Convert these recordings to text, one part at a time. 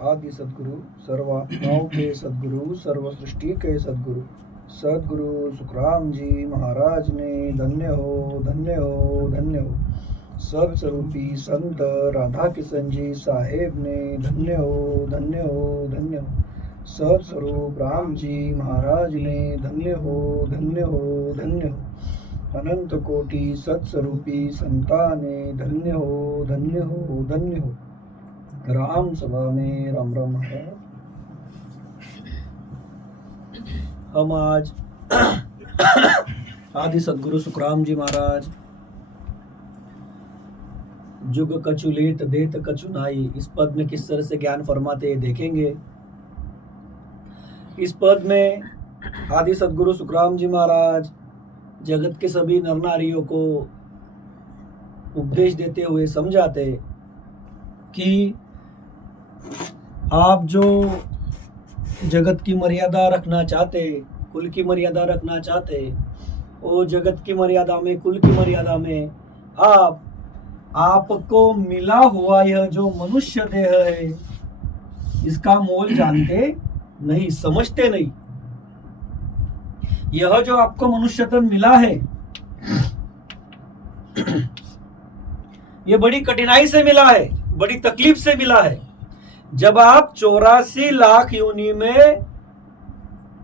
आदि सद्गुरु, सर्वात्माओं के सद्गुरु, सर्व सृष्टि के सद्गुरु सद्गुरु सुखराम जी महाराज ने धन्य हो, धन्य हो, धन्य हो। सत्स्वरूपी संत राधा किशन जी साहेब ने धन्य हो, धन्य हो, धन्य हो। सत्स्वरूप राम जी महाराज ने धन्य हो, धन्य हो, धन्य हो। अनंत कोटि सत्स्वरूपी संता ने धन्य हो, धन्य हो, धन्य हो। राम सभा में राम राम है। हम आज आदि सद्गुरु सुखराम जी महाराज जुग कछु लेत देत कछु नाई, इस पद में किस तरह से ज्ञान फरमाते देखेंगे। इस पद में आदि सद्गुरु सुखराम जी महाराज जगत के सभी नर नारियों को उपदेश देते हुए समझाते कि आप जो जगत की मर्यादा रखना चाहते, कुल की मर्यादा रखना चाहते, वो जगत की मर्यादा में, कुल की मर्यादा में आपको मिला हुआ यह जो मनुष्य देह है, इसका मोल जानते नहीं, समझते नहीं। यह जो आपको मनुष्य तन मिला है, यह बड़ी कठिनाई से मिला है, बड़ी तकलीफ से मिला है। जब आप 84 लाख योनि में,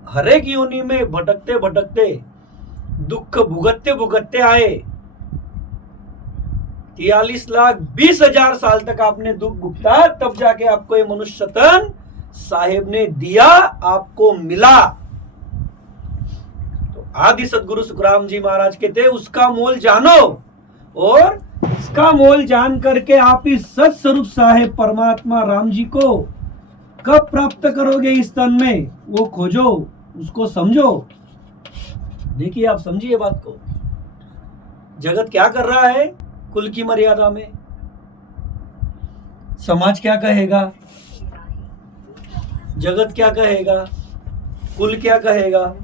हर एक योनि में भटकते भटकते दुख भुगतते भुगतते आए, 43,20,000 साल तक आपने दुख भुगता, तब जाके आपको ये मनुष्य तन साहेब ने दिया, आपको मिला। तो आदि सद्गुरु सुखराम जी महाराज कहते उसका मोल जानो, और इसका मोल जान करके आप इस सत्स्वरूप साहेब परमात्मा राम जी को कब प्राप्त करोगे इस तन में, वो खोजो, उसको समझो। देखिए, आप समझिए बात को। जगत क्या कर रहा है कुल की मर्यादा में, समाज क्या कहेगा, जगत क्या कहेगा, कुल क्या कहेगा,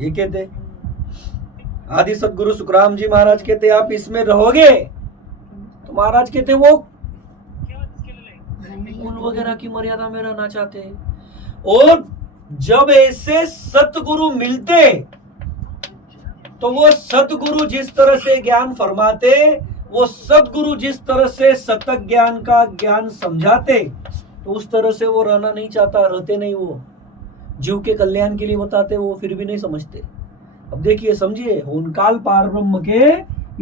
ये कहते आदि सद्गुरु सुखराम जी महाराज कहते आप इसमें रहोगे तो महाराज कहते वो कुल वगैरह की मर्यादा में रहना चाहते हैं। और जब ऐसे सतगुरु मिलते तो वो सतगुरु जिस तरह से ज्ञान फरमाते, वो सतगुरु जिस तरह से सतत ज्ञान का ज्ञान समझाते, तो उस तरह से वो रहना नहीं चाहता, रहते नहीं। वो जीव के कल्याण के लिए बताते, वो फिर भी नहीं समझते। अब देखिए, समझिए, होनकाल पार ब्रह्म के,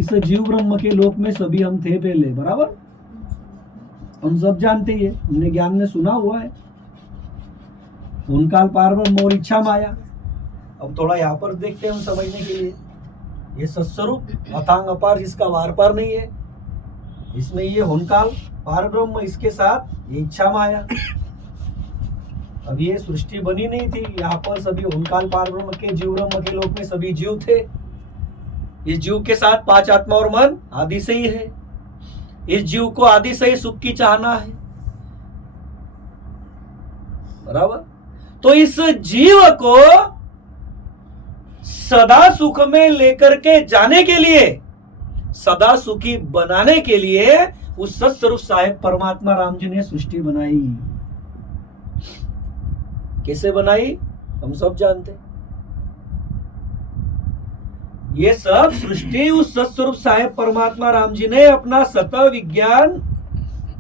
इस जीव ब्रह्म के लोक में सभी हम थे पहले, बराबर, हम सब जानते ही है, हमने ज्ञान में सुना हुआ है। होनकाल पार ब्रह्म और इच्छा माया। अब थोड़ा यहाँ पर देखते हैं हम समझने के लिए। ये सत्स्वरूप अथांग अपार, जिसका वार पार नहीं है, इसमें ये होनकाल पार ब्रह्म, इसके साथ ये इच्छा माया। अब ये सृष्टि बनी नहीं थी, यहाँ पर सभी होनकाल पार ब्रह्म के, जीव ब्रह्म के लोक में सभी जीव थे। इस जीव के साथ 5 आत्मा और मन आदि से ही है। इस जीव को आदि से ही सुख की चाहना है, बराबर। तो इस जीव को सदा सुख में लेकर के जाने के लिए, सदा सुखी बनाने के लिए उस सत्स्वरूप साहेब परमात्मा राम जी ने सृष्टि बनाई। कैसे बनाई हम सब जानते। ये सब सृष्टि उस सत्स्वरूप साहेब परमात्मा राम जी ने अपना सत विज्ञान,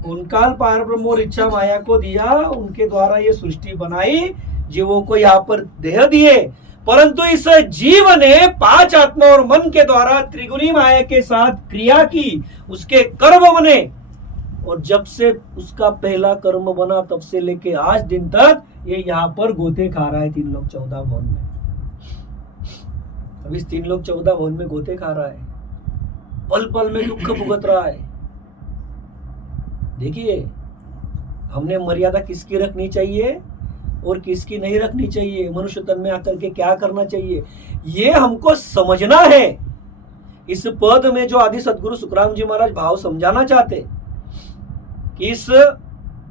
उनकाल पार ब्रह्म और इच्छा माया को दिया, उनके द्वारा ये सृष्टि बनाई, जीवों को यहाँ पर देह दिए। परंतु इस जीव ने 5 आत्मा और मन के द्वारा त्रिगुणी माया के साथ क्रिया की, उसके कर्म बने, और जब से उसका पहला कर्म बना तब से लेके आज दिन तक ये यहाँ पर गोते खा रहा है 3 लोक 14 भवन में। अब इस 3 लोक 14 भवन में गोते खा रहा है, पल पल में दुख भुगत रहा है। देखिए, हमने मर्यादा किसकी रखनी चाहिए और किसकी नहीं रखनी चाहिए, मनुष्य तन में आकर के क्या करना चाहिए, ये हमको समझना है। इस पद में जो आदि सद्गुरु सुखराम जी महाराज भाव समझाना चाहते कि इस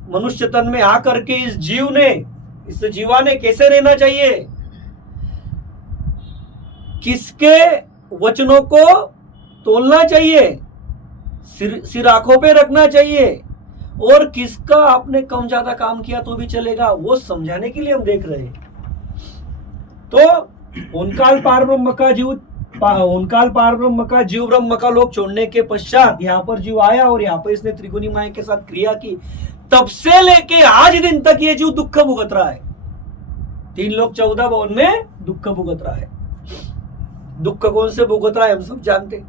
मनुष्य तन में आकर के इस जीव ने, इस जीवा ने कैसे रहना चाहिए, किसके वचनों को तोलना चाहिए, सिर आंखों पे रखना चाहिए, और किसका आपने कम ज्यादा काम किया तो भी चलेगा, वो समझाने के लिए हम देख रहे हैं। तो उनकाल पार ब्रह्म का जीव ब्रह्म का लोक छोड़ने के पश्चात यहाँ पर जीव आया और यहाँ पर इसने त्रिगुणी माया के साथ क्रिया की। तब से लेके आज दिन तक ये जीव दुख भुगत रहा है। 3 लोक 14 भवन में दुख भुगत रहा है। दुख कौन से भुगत रहा है हम सब जानते।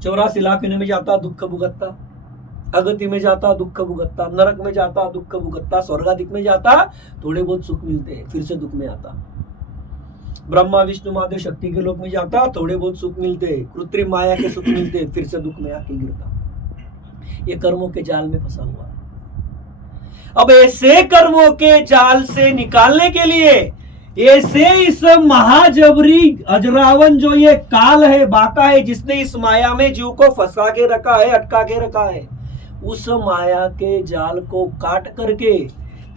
84 लाख में जाता दुख भुगतता, अगति में जाता दुख भुगतता, नरक में जाता दुख भुगतता, स्वर्गादिक में जाता थोड़े बहुत सुख मिलते, फिर से दुख में आता। ब्रह्मा विष्णु महादेव शक्ति के लोक में जाता, थोड़े बहुत सुख मिलते, कृत्रिम माया के सुख मिलते, फिर से दुख में आके गिरता। ये कर्मों के जाल में फंसा हुआ है। अब ऐसे कर्मों के जाल से निकालने के लिए ऐसे इस महाजबरी अजरावन जो ये काल है, बाका है, जिसने इस माया में जीव को फंसा के रखा है, अटका के रखा है, उस माया के जाल को काट करके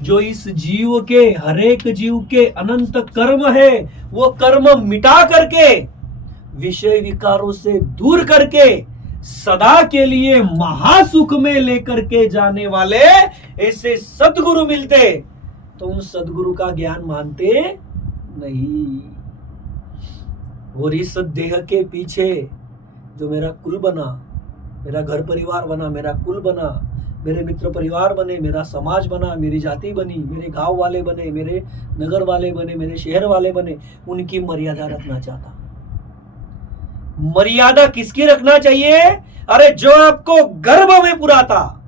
जो इस जीव के, हरेक जीव के अनंत कर्म है, वो कर्म मिटा करके, विषय विकारों से दूर करके, सदा के लिए महासुख में लेकर के जाने वाले ऐसे सद्गुरु मिलते तो उन सद्गुरु का ज्ञान मानते नहीं। और इस देह के पीछे जो मेरा कुल बना, मेरा घर परिवार बना, मेरा कुल बना, मेरे मित्र परिवार बने, मेरा समाज बना, मेरी जाति बनी, मेरे गांव वाले बने, मेरे नगर वाले बने, मेरे शहर वाले बने, उनकी मर्यादा रखना चाहता। मर्यादा किसकी रखना चाहिए? अरे जो आपको गर्भ में पुरा था,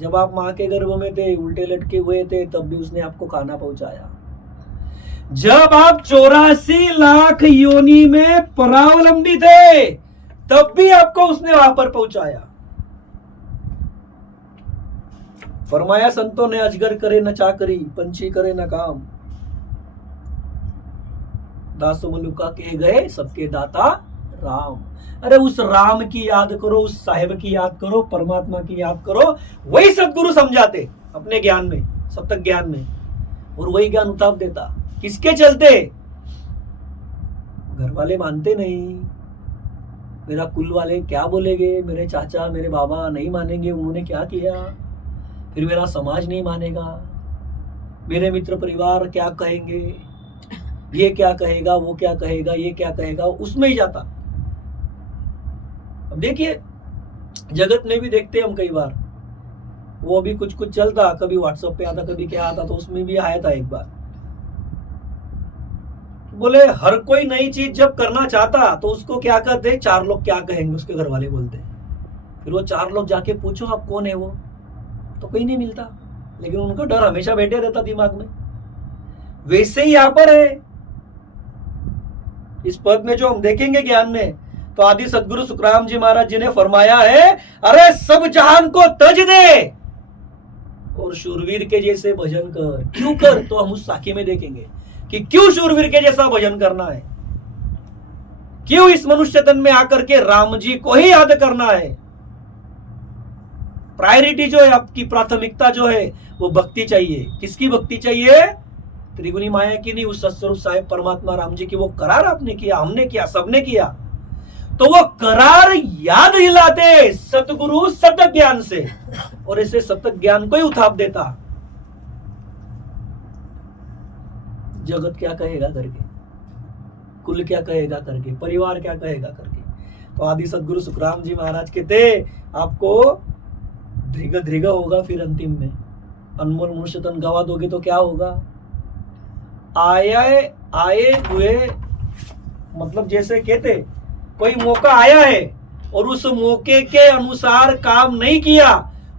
जब आप मां के गर्भ में थे, उल्टे लटके हुए थे, तब भी उसने आपको खाना पहुंचाया। जब आप 84 लाख योनि में परावलंबी थे, तब भी आपको उसने वहां पर पहुंचाया। फरमाया संतों ने, अजगर करे न चाकरी, पंछी करे न काम, दासो मलुका कहे गए सबके दाता राम। अरे उस राम की याद करो, उस साहेब की याद करो, परमात्मा की याद करो। वही सदगुरु समझाते अपने ज्ञान में, सतत ज्ञान में, और वही ज्ञान उताप देता। किसके चलते? घर वाले मानते नहीं, मेरा कुल वाले क्या बोलेंगे, मेरे चाचा मेरे बाबा नहीं मानेंगे, उन्होंने क्या किया, फिर मेरा समाज नहीं मानेगा, मेरे मित्र परिवार क्या कहेंगे, ये क्या कहेगा, वो क्या कहेगा, ये क्या कहेगा, उसमें ही जाता। अब देखिए जगत में भी देखते हम कई बार, वो भी कुछ कुछ चलता, कभी व्हाट्सएप पे आता, कभी क्या आता, तो उसमें भी आया था एक बार, बोले हर कोई नई चीज जब करना चाहता तो उसको क्या करते, 4 लोग क्या कहेंगे, उसके घर वाले बोलते। फिर वो 4 लोग जाके पूछो आप कौन है वो, तो कोई नहीं मिलता, लेकिन उनका डर हमेशा बैठे रहता दिमाग में। वैसे ही यहां पर है इस पद में जो हम देखेंगे ज्ञान में, तो आदि सदगुरु सुखराम जी महाराज जी ने फरमाया है, अरे सब जहान को तज दे और शूरवीर के जैसे भजन कर। क्यों कर? तो हम उस साखी में देखेंगे कि क्यों शूरवीर के जैसा भजन करना है, क्यों इस मनुष्य तन में आकर के राम जी को ही याद करना है। प्रायोरिटी जो है, आपकी प्राथमिकता जो है, वो भक्ति चाहिए। किसकी भक्ति चाहिए? त्रिगुणी माया की नहीं, उस सत्स्वरूप साहेब परमात्मा राम जी की। वो करार आपने किया, हमने किया, सबने किया, तो वो करार याद दिलाते सतगुरु सतत ज्ञान से, और इसे सतत ज्ञान को ही उठाप देता। जगत क्या कहेगा करके, कुल क्या कहेगा करके, परिवार क्या कहेगा करके। तो आदि सदगुरु सुखराम जी महाराज कहते, आपको धृग धृग होगा, फिर अंतिम में अनमोल मनुष्य तन गवा दोगे तो क्या होगा। आए हुए मतलब जैसे कहते कोई मौका आया है और उस मौके के अनुसार काम नहीं किया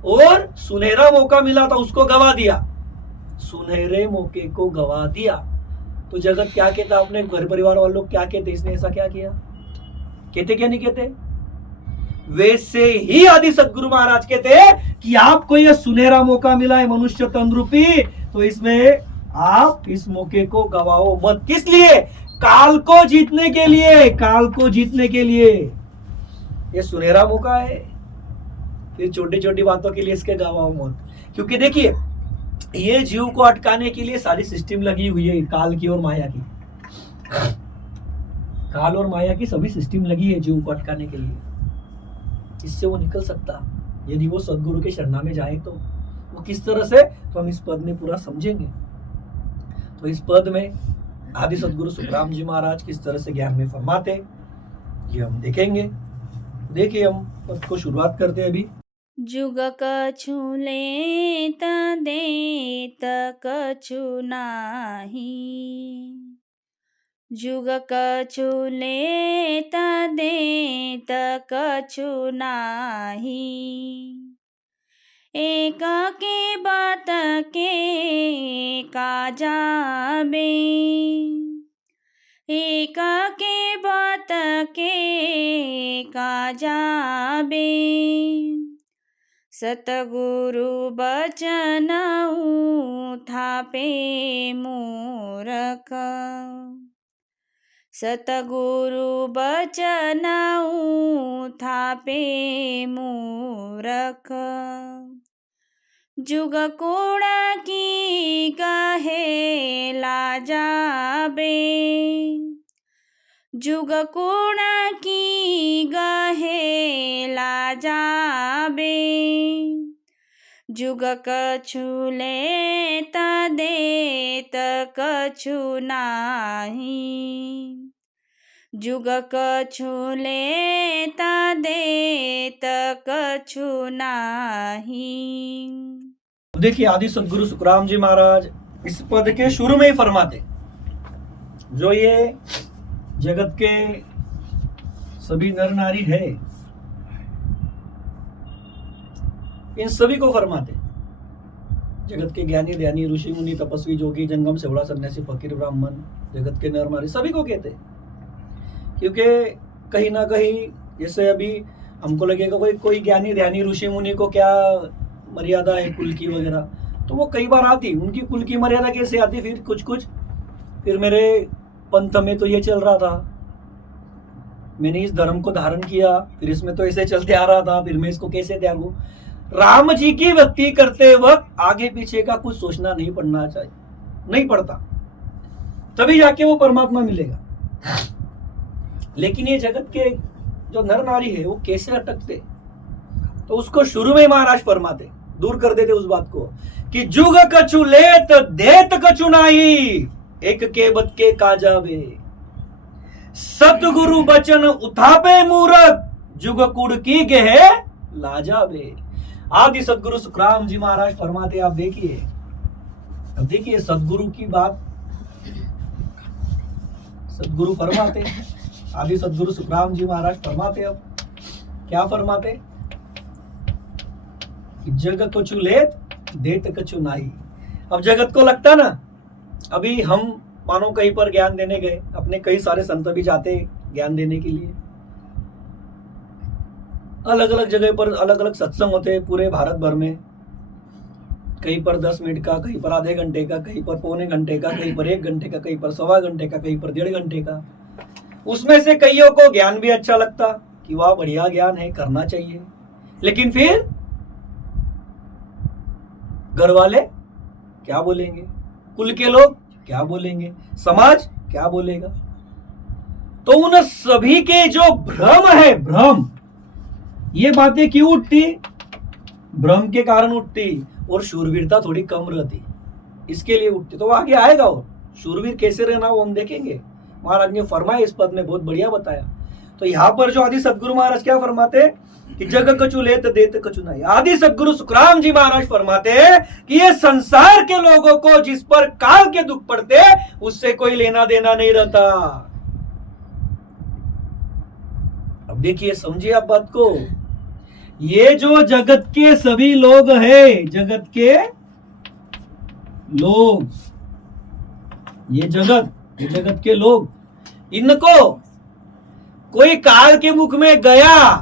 और सुनहरा मौका मिला था, उसको गवा दिया, सुनहरे मौके को गवा दिया। तो जगत क्या कहता, अपने घर परिवार वाले लोग क्या कहते, इसने ऐसा क्या किया, कहते क्या नहीं कहते। वैसे ही आदि सदगुरु महाराज कहते कि आपको यह सुनहरा मौका मिला है मनुष्य तन रूपी, तो इसमें आप इस मौके को गवाओ मत। किस लिए? काल को जीतने के लिए, काल को जीतने के लिए ये सुनहरा मौका है। फिर छोटी छोटी बातों के लिए इसके गवाओ मत, क्योंकि देखिए ये जीव को अटकाने के लिए सारी सिस्टम लगी हुई है, काल की और माया की। काल और माया की सभी सिस्टम लगी है जीव को अटकाने के लिए, इससे वो निकल सकता यदि वो सदगुरु के शरणा में जाए तो वो किस तरह से, तो हम इस पद में पूरा समझेंगे। तो इस पद में आदि सदगुरु सुखराम जी महाराज किस तरह से ज्ञान में फरमाते ये हम देखेंगे। देखिए हम पद को शुरुआत करते हैं अभी। जुग कछु लेत देत कछु नाही, जुग कछु लेत देत कछु नाही, एक के बात के का जाबे, एक के बात के का जाबे, सतगुरु बचन थापे मूरख, सतगुरु बचन थापे मूरख, जुग कोण की कहे लाजाबे, जुग कोण की गहे लाजाबे, जुग कछु लेत देत कछु नाही, जुग कछु लेत देत कछु नाही। देखिए आदि सदगुरु सुखराम जी महाराज इस पद के शुरू में ही फरमाते, जो ये जगत के सभी नर नारी है इन सभी को फरमाते, जगत के ज्ञानी ध्यानी ऋषि मुनि तपस्वी जोगी जंगम सेवड़ा सन्यासी फकीर ब्राह्मण जगत के नर नारी सभी को कहते, क्योंकि कहीं ना कहीं जैसे अभी हमको लगेगा कोई ज्ञानी ध्यानी ऋषि मुनि को क्या मर्यादा है कुल की वगैरह, तो वो कई बार आती, उनकी कुल की मर्यादा कैसे आती, फिर कुछ फिर मेरे पंथ में तो ये चल रहा था, मैंने इस धर्म को धारण किया, फिर इसमें तो ऐसे चलते आ रहा था, फिर मैं इसको कैसे त्यागूं। राम जी की भक्ति करते वक्त आगे पीछे का कुछ सोचना नहीं पड़ना चाहिए, नहीं पड़ता, तभी जाके वो परमात्मा मिलेगा। लेकिन ये जगत के जो नर नारी है वो कैसे अटकते, तो उसको शुरू में महाराज फरमाते, दूर कर देते उस बात को कि जुग कछु लेत देत कछु नाही, एक के बद के का जावे, सतगुरु बचन उठापे मूरख, जुग कुड़ की गहे लाजावे। आदि सदगुरु सुखराम जी महाराज फरमाते, आप देखिए, अब देखिए सदगुरु की बात सदगुरु फरमाते, आदि सदगुरु सुखराम जी महाराज फरमाते, अब क्या फरमाते, जग कछु लेत देत कछु नाही। अब जगत को लगता ना, अभी हम मानो कहीं पर ज्ञान देने गए, अपने कई सारे संत भी जाते ज्ञान देने के लिए, अलग अलग जगह पर अलग अलग सत्संग होते हैं पूरे भारत भर में, कहीं पर 10 मिनट का, कहीं पर आधे घंटे का, कहीं पर पौने घंटे का, कहीं पर 1 घंटे का, कहीं पर 1.25 घंटे का, कहीं पर 1.5 घंटे का। उसमें से कईयों को ज्ञान भी अच्छा लगता कि वाह बढ़िया ज्ञान है, करना चाहिए, लेकिन फिर घर वाले क्या बोलेंगे, कुल के लोग क्या बोलेंगे, समाज क्या बोलेगा, तो उन सभी के जो भ्रम है, भ्रम, ये बातें क्यों उठती, भ्रम के कारण उठती, और शूरवीरता थोड़ी कम रहती, इसके लिए उठती। तो वो आगे आएगा, और शूरवीर कैसे रहना वो हम देखेंगे, महाराज ने फरमाया इस पद में, बहुत बढ़िया बताया। तो यहाँ पर जो आदि सदगुरु महाराज क्या फरमाते कि जग कछु लेत देत कछु नहीं। आदि सदगुरु सुखराम जी महाराज फरमाते कि ये संसार के लोगों को जिस पर काल के दुख पड़ते उससे कोई लेना देना नहीं रहता। अब देखिए, समझिए आप बात को, ये जो जगत के सभी लोग हैं, जगत के लोग, ये जगत के लोग, इनको कोई काल के मुख में गया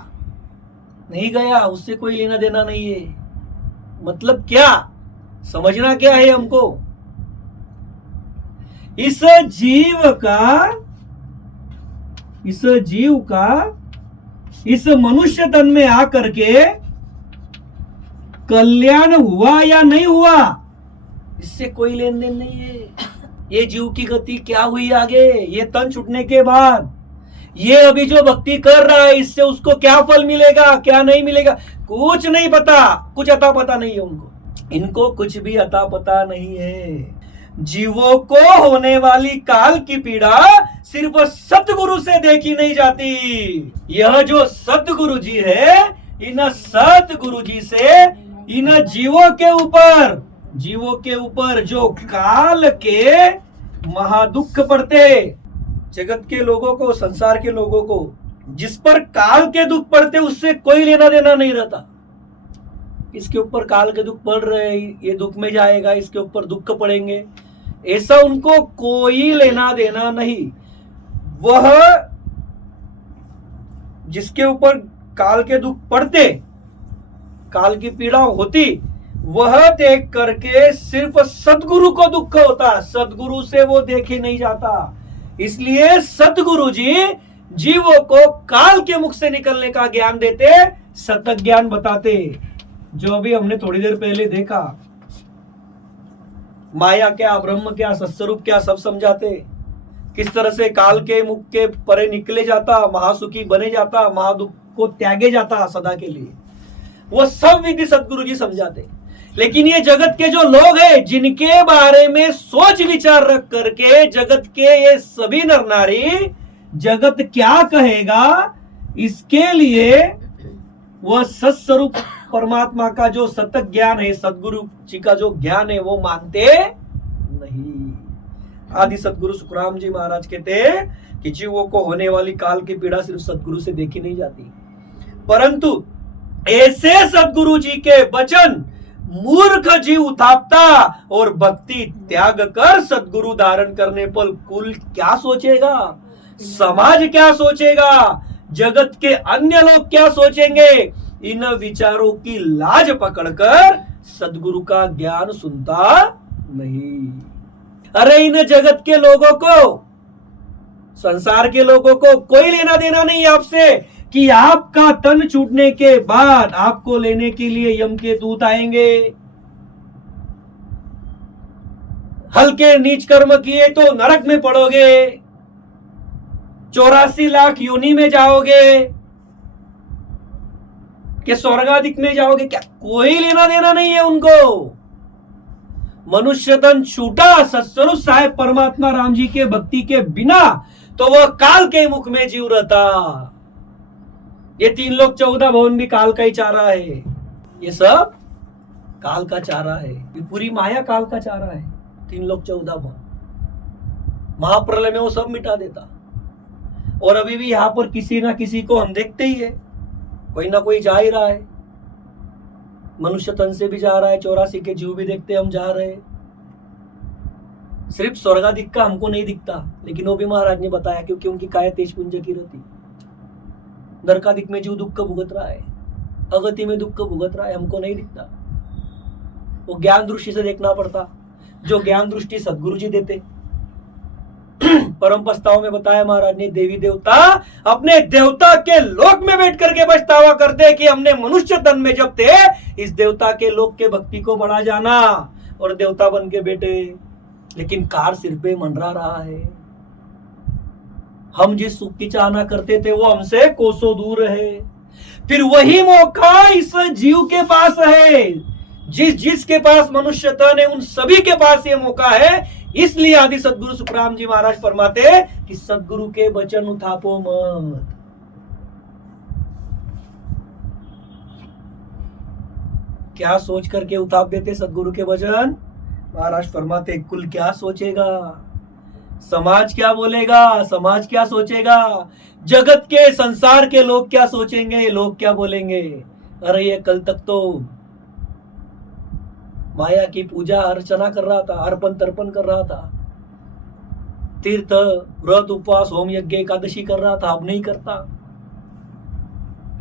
नहीं गया उससे कोई लेना देना नहीं है। मतलब क्या, समझना क्या है हमको, इस जीव का इस मनुष्य तन में आकर के कल्याण हुआ या नहीं हुआ, इससे कोई लेन देन नहीं है। ये जीव की गति क्या हुई आगे, ये तन छूटने के बाद, ये अभी जो भक्ति कर रहा है इससे उसको क्या फल मिलेगा, क्या नहीं मिलेगा, कुछ नहीं पता, कुछ अता पता नहीं है उनको। इनको कुछ भी अता पता नहीं है। जीवों को होने वाली काल की पीड़ा सिर्फ सतगुरु से देखी नहीं जाती। यह जो सतगुरु जी है, इन सतगुरु जी से इन जीवों के ऊपर जो काल के महादुख पड़ते, जगत के लोगों को, संसार के लोगों को जिस पर काल के दुख पड़ते उससे कोई लेना देना नहीं रहता। इसके ऊपर काल के दुख पड़ रहे, ये दुख में जाएगा, इसके ऊपर दुख पड़ेंगे, ऐसा उनको कोई लेना देना नहीं। वह जिसके ऊपर काल के दुख पड़ते, काल की पीड़ा होती, वह देख करके सिर्फ सतगुरु को दुख होता, सतगुरु से वो देखे नहीं जाता। इसलिए सतगुरु जी जीवों को काल के मुख से निकलने का ज्ञान देते, सतत ज्ञान बताते, जो अभी हमने थोड़ी देर पहले देखा। माया क्या, ब्रह्म क्या, सत्स्वरूप क्या, सब समझाते। किस तरह से काल के मुख के परे निकले जाता, महासुखी बने जाता, महादुख को त्यागे जाता सदा के लिए, वो सब विधि सतगुरु जी समझाते। लेकिन ये जगत के जो लोग हैं, जिनके बारे में सोच विचार रख करके जगत के ये सभी नर नारी जगत क्या कहेगा, इसके लिए वह सत्स्वरूप परमात्मा का जो सतत ज्ञान है, सदगुरु जी का जो ज्ञान है, वो मानते नहीं। आदि सदगुरु सुखराम जी महाराज कहते हैं कि जीवों को होने वाली काल की पीड़ा सिर्फ सदगुरु से देखी नहीं जाती, परंतु ऐसे सदगुरु जी के वचन मूर्ख जीव उठापता और भक्ति त्याग कर सदगुरु धारण करने पर कुल क्या सोचेगा, समाज क्या सोचेगा, जगत के अन्य लोग क्या सोचेंगे, इन विचारों की लाज पकड़कर सदगुरु का ज्ञान सुनता नहीं। अरे इन जगत के लोगों को, संसार के लोगों को कोई लेना देना नहीं आपसे कि आपका तन छूटने के बाद आपको लेने के लिए यम के दूत आएंगे। हल्के नीच कर्म किए तो नरक में पड़ोगे, 84 लाख योनि में जाओगे, कि स्वर्गाधिक में जाओगे, क्या कोई लेना देना नहीं है उनको। मनुष्य तन छूटा सत्स्वरूप साहेब परमात्मा राम जी के भक्ति के बिना तो वह काल के मुख में जीव रहता। ये 3 लोक 14 भवन भी काल का ही चारा है, ये सब काल का चारा है, ये पूरी माया काल का चारा है। 3 लोक 14 भवन महाप्रलय में वो सब मिटा देता। और अभी भी यहां पर किसी ना किसी को हम देखते ही है, कोई ना कोई जा ही रहा है, मनुष्य तन से भी जा रहा है, 84 के जीव भी देखते हम जा रहे हैं। सिर्फ स्वर्गाधिक का हमको नहीं दिखता, लेकिन वो भी महाराज ने बताया क्योंकि उनकी काया तेज पुंज की रहती। नरकाधिक में जीव दुख भुगत रहा है, अगति में दुख भुगत रहा है, हमको नहीं दिखता। वो ज्ञान दृष्टि से देखना पड़ता, जो ज्ञान दृष्टि सदगुरु जी देते। परम पछतावा में बताया महाराज ने, देवी देवता अपने देवता के लोक में बैठ करके पछतावा करते कि हमने मनुष्य तन में जब थे इस देवता के लोक के भक्ति को बढ़ा जाना और देवता बन के बैठे, लेकिन कार सिर पे मंडरा रहा है। हम जिस सुख की चाहना करते थे वो हमसे कोसों दूर है। फिर वही मौका इस जीव के पास है, जिसके पास मनुष्य तन है उन सभी के पास ये मौका है। इसलिए आदि सदगुरु सुखराम जी महाराज फरमाते कि सदगुरु के वचन उठापो मत। क्या सोच करके उताप देते सदगुरु के वचन? महाराज फरमाते कुल क्या सोचेगा, समाज क्या बोलेगा, समाज क्या सोचेगा, जगत के संसार के लोग क्या सोचेंगे, लोग क्या बोलेंगे। अरे ये कल तक तो माया की पूजा अर्चना कर रहा था, अर्पण तर्पण कर रहा था, तीर्थ व्रत उपवास होम यज्ञ एकादशी कर रहा था, अब नहीं करता।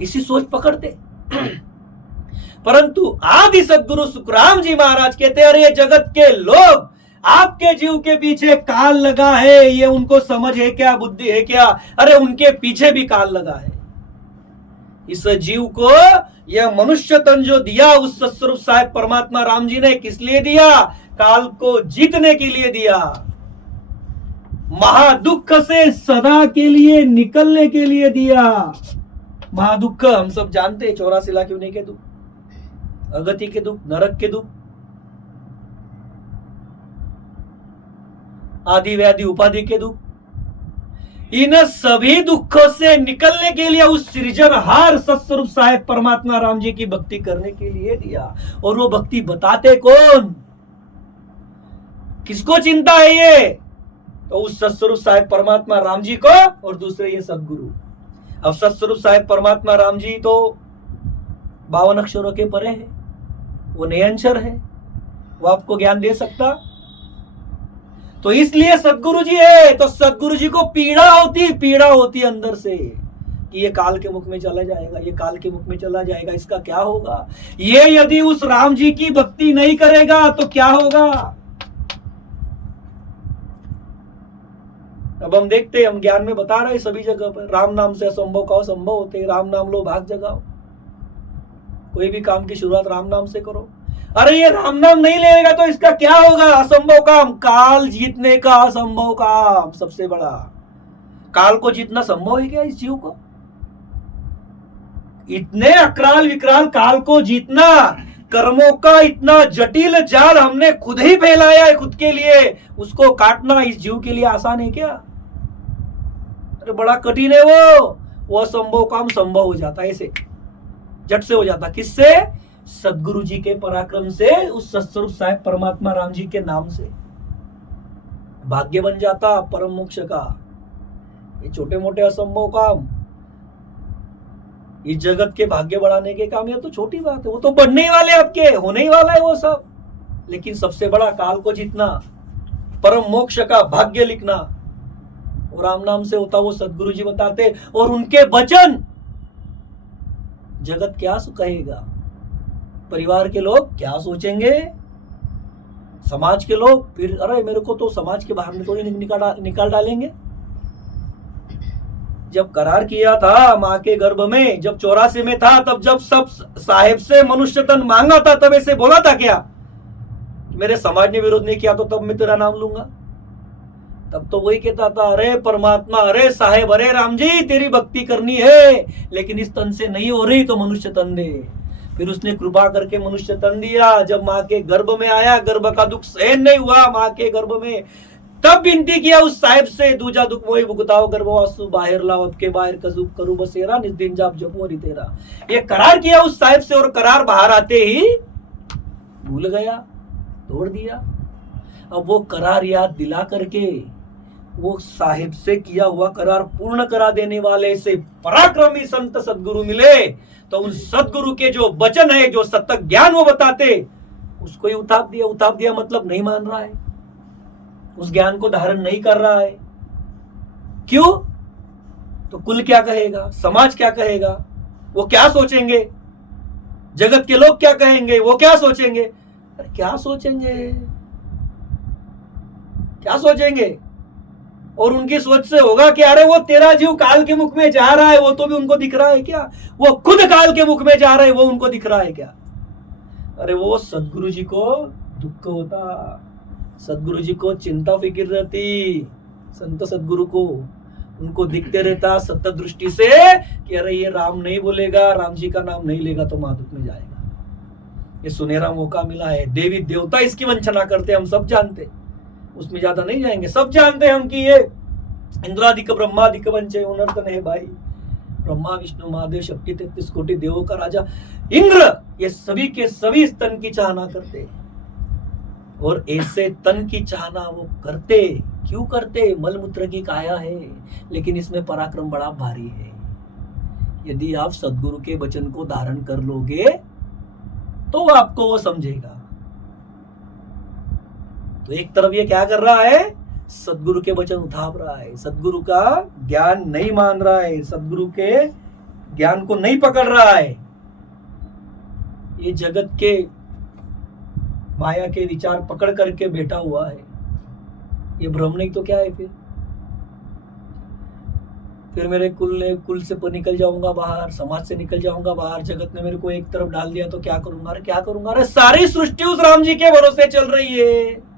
इसी सोच पकड़ते। परंतु आदि सदगुरु सुखराम जी महाराज कहते अरे ये जगत के लोग आपके जीव के पीछे काल लगा है, ये उनको समझ है क्या, बुद्धि है क्या? अरे उनके पीछे भी काल लगा है। इस जीव को यह मनुष्य तन जो दिया उस सत्स्वरूप साहेब परमात्मा राम जी ने किस लिए दिया? काल को जीतने के लिए दिया। महादुख से सदा के लिए निकलने के लिए दिया। महादुख हम सब जानते हैं, 84 लाख योनि के दुख, अगति के दुख, नरक के दुख, आदि व्याधि उपाधि के दुख, इन सभी दुखों से निकलने के लिए उस सृजनहार सत्स्वरूप साहेब परमात्मा राम जी की भक्ति करने के लिए दिया। और वो भक्ति बताते कौन, किसको चिंता है ये? तो उस सत्स्वरूप साहेब परमात्मा राम जी को, और दूसरे ये सदगुरु। अब सत्स्वरूप साहेब परमात्मा राम जी तो 52 अक्षरों के परे है, वो निरंतर है, वो आपको ज्ञान दे सकता। तो इसलिए सदगुरु जी है। तो सदगुरु जी को पीड़ा होती अंदर से कि ये काल के मुख में चला जाएगा, ये काल के मुख में चला जाएगा, इसका क्या होगा? ये यदि उस राम जी की भक्ति नहीं करेगा तो क्या होगा? अब हम देखते, हम ज्ञान में बता रहे सभी जगह पर, राम नाम से असंभव का संभव होते, राम नाम लो भाग जगाओ। कोई भी काम की शुरुआत राम नाम से करो। अरे ये राम नाम नहीं लेगा तो इसका क्या होगा? असंभव काम, काल जीतने का असंभव काम सबसे बड़ा। काल को जीतना संभव है क्या इस जीव को? इतने अकराल विकराल काल को जीतना, कर्मों का इतना जटिल जाल हमने खुद ही फैलाया है खुद के लिए, उसको काटना इस जीव के लिए आसान है क्या? अरे बड़ा कठिन है वो असंभव काम संभव हो जाता है, ऐसे झट से हो जाता। किससे? सदगुरु जी के पराक्रम से, उस सत्स्वरूप साहेब परमात्मा राम जी के नाम से भाग्य बन जाता परम मोक्ष का। ये छोटे मोटे असंभव काम, इस जगत के भाग्य बढ़ाने के काम, ये तो छोटी बात है, वो तो बढ़ने ही वाले, आपके होने ही वाला है वो सब। लेकिन सबसे बड़ा काल को जीतना, परम मोक्ष का भाग्य लिखना, और राम नाम से होता। वो सदगुरु जी बताते, और उनके वचन जगत क्या कहेगा, परिवार के लोग क्या सोचेंगे, समाज के लोग, फिर अरे मेरे को तो समाज के बाहर में तो निकाल डालेंगे। जब करार किया था माँ के गर्भ में, जब 84 में था, तब जब सब साहेब से मनुष्य तन मांगा था, तब ऐसे बोला था क्या? मेरे समाज ने विरोध नहीं किया तो तब मैं तेरा नाम लूंगा। तब तो वही कहता था, अरे परमात्मा, अरे साहेब, अरे राम जी, तेरी भक्ति करनी है, लेकिन इस तन से नहीं हो रही तो मनुष्य तन दे। फिर उसने कृपा करके मनुष्य तन दिया। जब माँ के गर्भ में आया, गर्भ का दुख सहन नहीं हुआ माँ के गर्भ में, तब विनती किया उस साहिब से, दूजा दुख मोहि भुगताओ गर्भवासु, बाहर लाओ अब के बाहर कजूब करू बसेरा, निज दिन जाप जपो हरि तेरा। ये करार किया उस साहिब से, और करार बाहर आते ही भूल गया, तोड़ दिया। अब वो करार याद दिला करके, वो साहिब से किया हुआ करार पूर्ण करा देने वाले से पराक्रमी संत सदगुरु मिले, तो उन सदगुरु के जो वचन है, जो सत्य ज्ञान वो बताते, उसको ही उताप दिया। उताप दिया मतलब नहीं मान रहा है, उस ज्ञान को धारण नहीं कर रहा है। क्यों? तो कुल क्या कहेगा, समाज क्या कहेगा, वो क्या सोचेंगे, जगत के लोग क्या कहेंगे, वो क्या सोचेंगे? अरे क्या सोचेंगे, क्या सोचेंगे? और उनकी सोच से होगा कि अरे वो तेरा जीव काल के मुख में जा रहा है, वो तो भी उनको दिख रहा है क्या? वो खुद काल के मुख में जा रहे हैं, वो उनको दिख रहा है क्या? अरे वो सदगुरु जी को दुख होता, सदगुरु जी को चिंता फिक्र रहती, संत सदगुरु को, उनको दिखते रहता सत्य दृष्टि से कि अरे ये राम नहीं बोलेगा, राम जी का नाम नहीं लेगा तो महादुख में जाएगा। ये सुनहरा मौका मिला है। देवी देवता इसकी वंचना करते, हम सब जानते, उसमें ज्यादा नहीं जाएंगे। सब जानते हैं हम कि ये इंद्रादिक ब्रह्मादिक वंचे उनर्तन है भाई। ब्रह्मा विष्णु महादेव शक्ति 33 कोटि देवों का राजा इंद्र, ये सभी के सभी इस तन की चाहना करते, और ऐसे तन की चाहना वो करते क्यों करते? मलमूत्र की काया है, लेकिन इसमें पराक्रम बड़ा भारी है। यदि आप सदगुरु के वचन को धारण कर लोगे तो आपको वो समझेगा। तो एक तरफ ये क्या कर रहा है, सदगुरु के वचन उठाप रहा है, सदगुरु का ज्ञान नहीं मान रहा है, सदगुरु के ज्ञान को नहीं पकड़ रहा है, ये जगत के माया के विचार पकड़ करके बैठा हुआ है। ये भ्रम नहीं तो क्या है? फिर मेरे कुल से निकल जाऊंगा बाहर, समाज से निकल जाऊंगा बाहर, जगत ने मेरे को एक तरफ डाल दिया तो क्या करूंगा? अरे क्या करूंगा? अरे सारी सृष्टि उस राम जी के भरोसे चल रही है।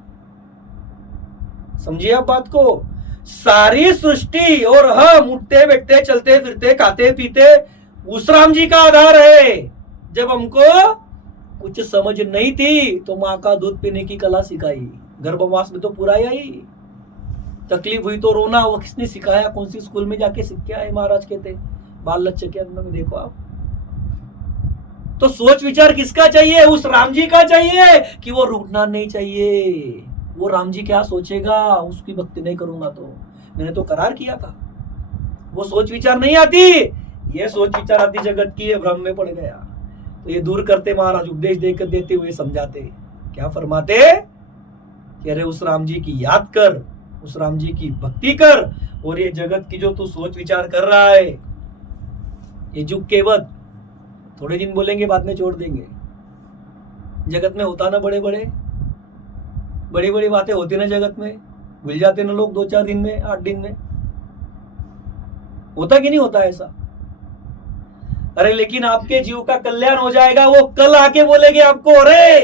समझिए आप बात को, सारी सृष्टि और हम उठते बैठते चलते फिरते खाते पीते उस राम जी का आधार है। जब हमको कुछ समझ नहीं थी तो माँ का दूध पीने की कला सिखाई, गर्भवास में तो पूरा ही आई, तकलीफ हुई तो रोना, वो किसने सिखाया, कौन सी स्कूल में जाके सीख के आए महाराज कहते, बाल बच्चे के अंदर में देखो आप। तो सोच विचार किसका चाहिए? उस राम जी का चाहिए कि वो रुकना नहीं चाहिए। वो राम जी क्या सोचेगा, उसकी भक्ति नहीं करूंगा तो। मैंने तो करार किया था। वो सोच विचार नहीं आती, ये सोच विचार आती जगत की, ये भ्रम में पड़ गया। तो ये दूर करते महाराज, उपदेश देकर देते हुए समझाते, क्या फरमाते कि अरे उस राम जी की याद कर, उस राम जी की भक्ति कर, और ये जगत की जो तू सोच विचार कर रहा है, ये जुग केवल थोड़े दिन बोलेंगे, बाद में छोड़ देंगे। जगत में होता ना बड़ी बड़ी बातें होती ना जगत में, भूल जाते ना लोग 2-4 दिन में, 8 दिन में। होता कि नहीं होता ऐसा? अरे लेकिन आपके जीव का कल्याण हो जाएगा, वो कल आके बोलेंगे आपको, अरे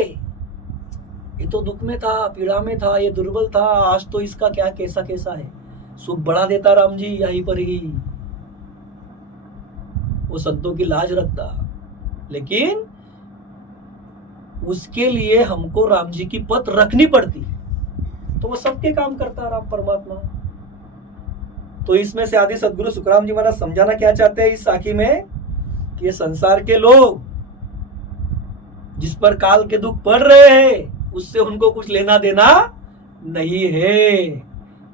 ये तो दुख में था, पीड़ा में था, ये दुर्बल था, आज तो इसका क्या कैसा कैसा है। सुख बढ़ा देता राम जी यहीं पर ही, वो संतों की लाज रखता। लेकिन उसके लिए हमको राम जी की पथ रखनी पड़ती, तो वो सबके काम करता राम परमात्मा। तो इसमें से आदि सदगुरु सुखराम जी महाराज समझाना क्या चाहते हैं इस साखी में, कि ये संसार के लोग जिस पर काल के दुख पड़ रहे हैं, उससे उनको कुछ लेना देना नहीं है।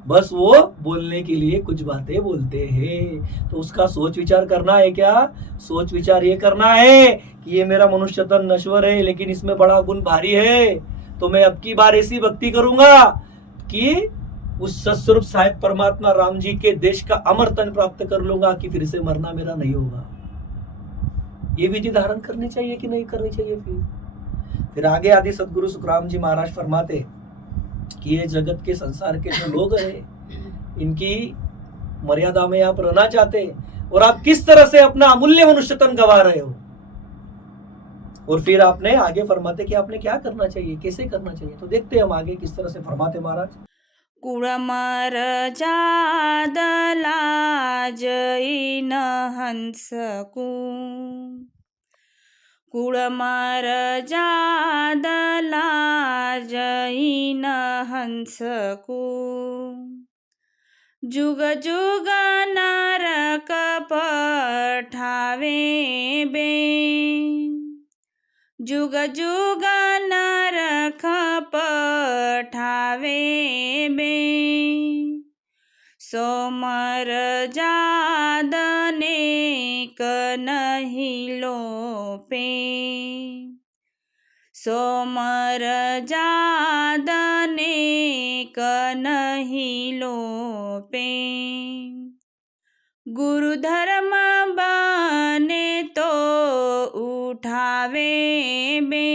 बस वो बोलने के लिए कुछ बातें बोलते हैं। तो उसका सोच विचार करना है। क्या सोच विचार ये करना है कि ये मेरा मनुष्य तन नश्वर है, लेकिन इसमें बड़ा गुण भारी है, तो मैं अब की बार ऐसी भक्ति करूंगा कि उस सत्स्वरूप साहिब परमात्मा राम जी के देश का अमर तन प्राप्त कर लूंगा, कि फिर से मरना मेरा नहीं होगा। ये विधि धारण करनी चाहिए कि नहीं करनी चाहिए? फिर आगे आदि सदगुरु सुखराम जी महाराज फरमाते कि ये जगत के संसार के जो लोग हैं, इनकी मर्यादा में आप रहना चाहते हैं, और आप किस तरह से अपना अमूल्य मनुष्य तन गवा रहे हो। और फिर आपने आगे फरमाते कि आपने क्या करना चाहिए, कैसे करना चाहिए। तो देखते हैं हम आगे किस तरह से फरमाते महाराज। कुळमर जाद लाजई न हंसकू, कुळमर जाद लाजई न हंसकू, जुग जुग नरक पठावे बे, जुग जुग नरक पठावे बे, सोमर जादने नहीं लोपे, सोमर जादने नहीं लोपे, गुरु धर्म बने तो उठावे बे,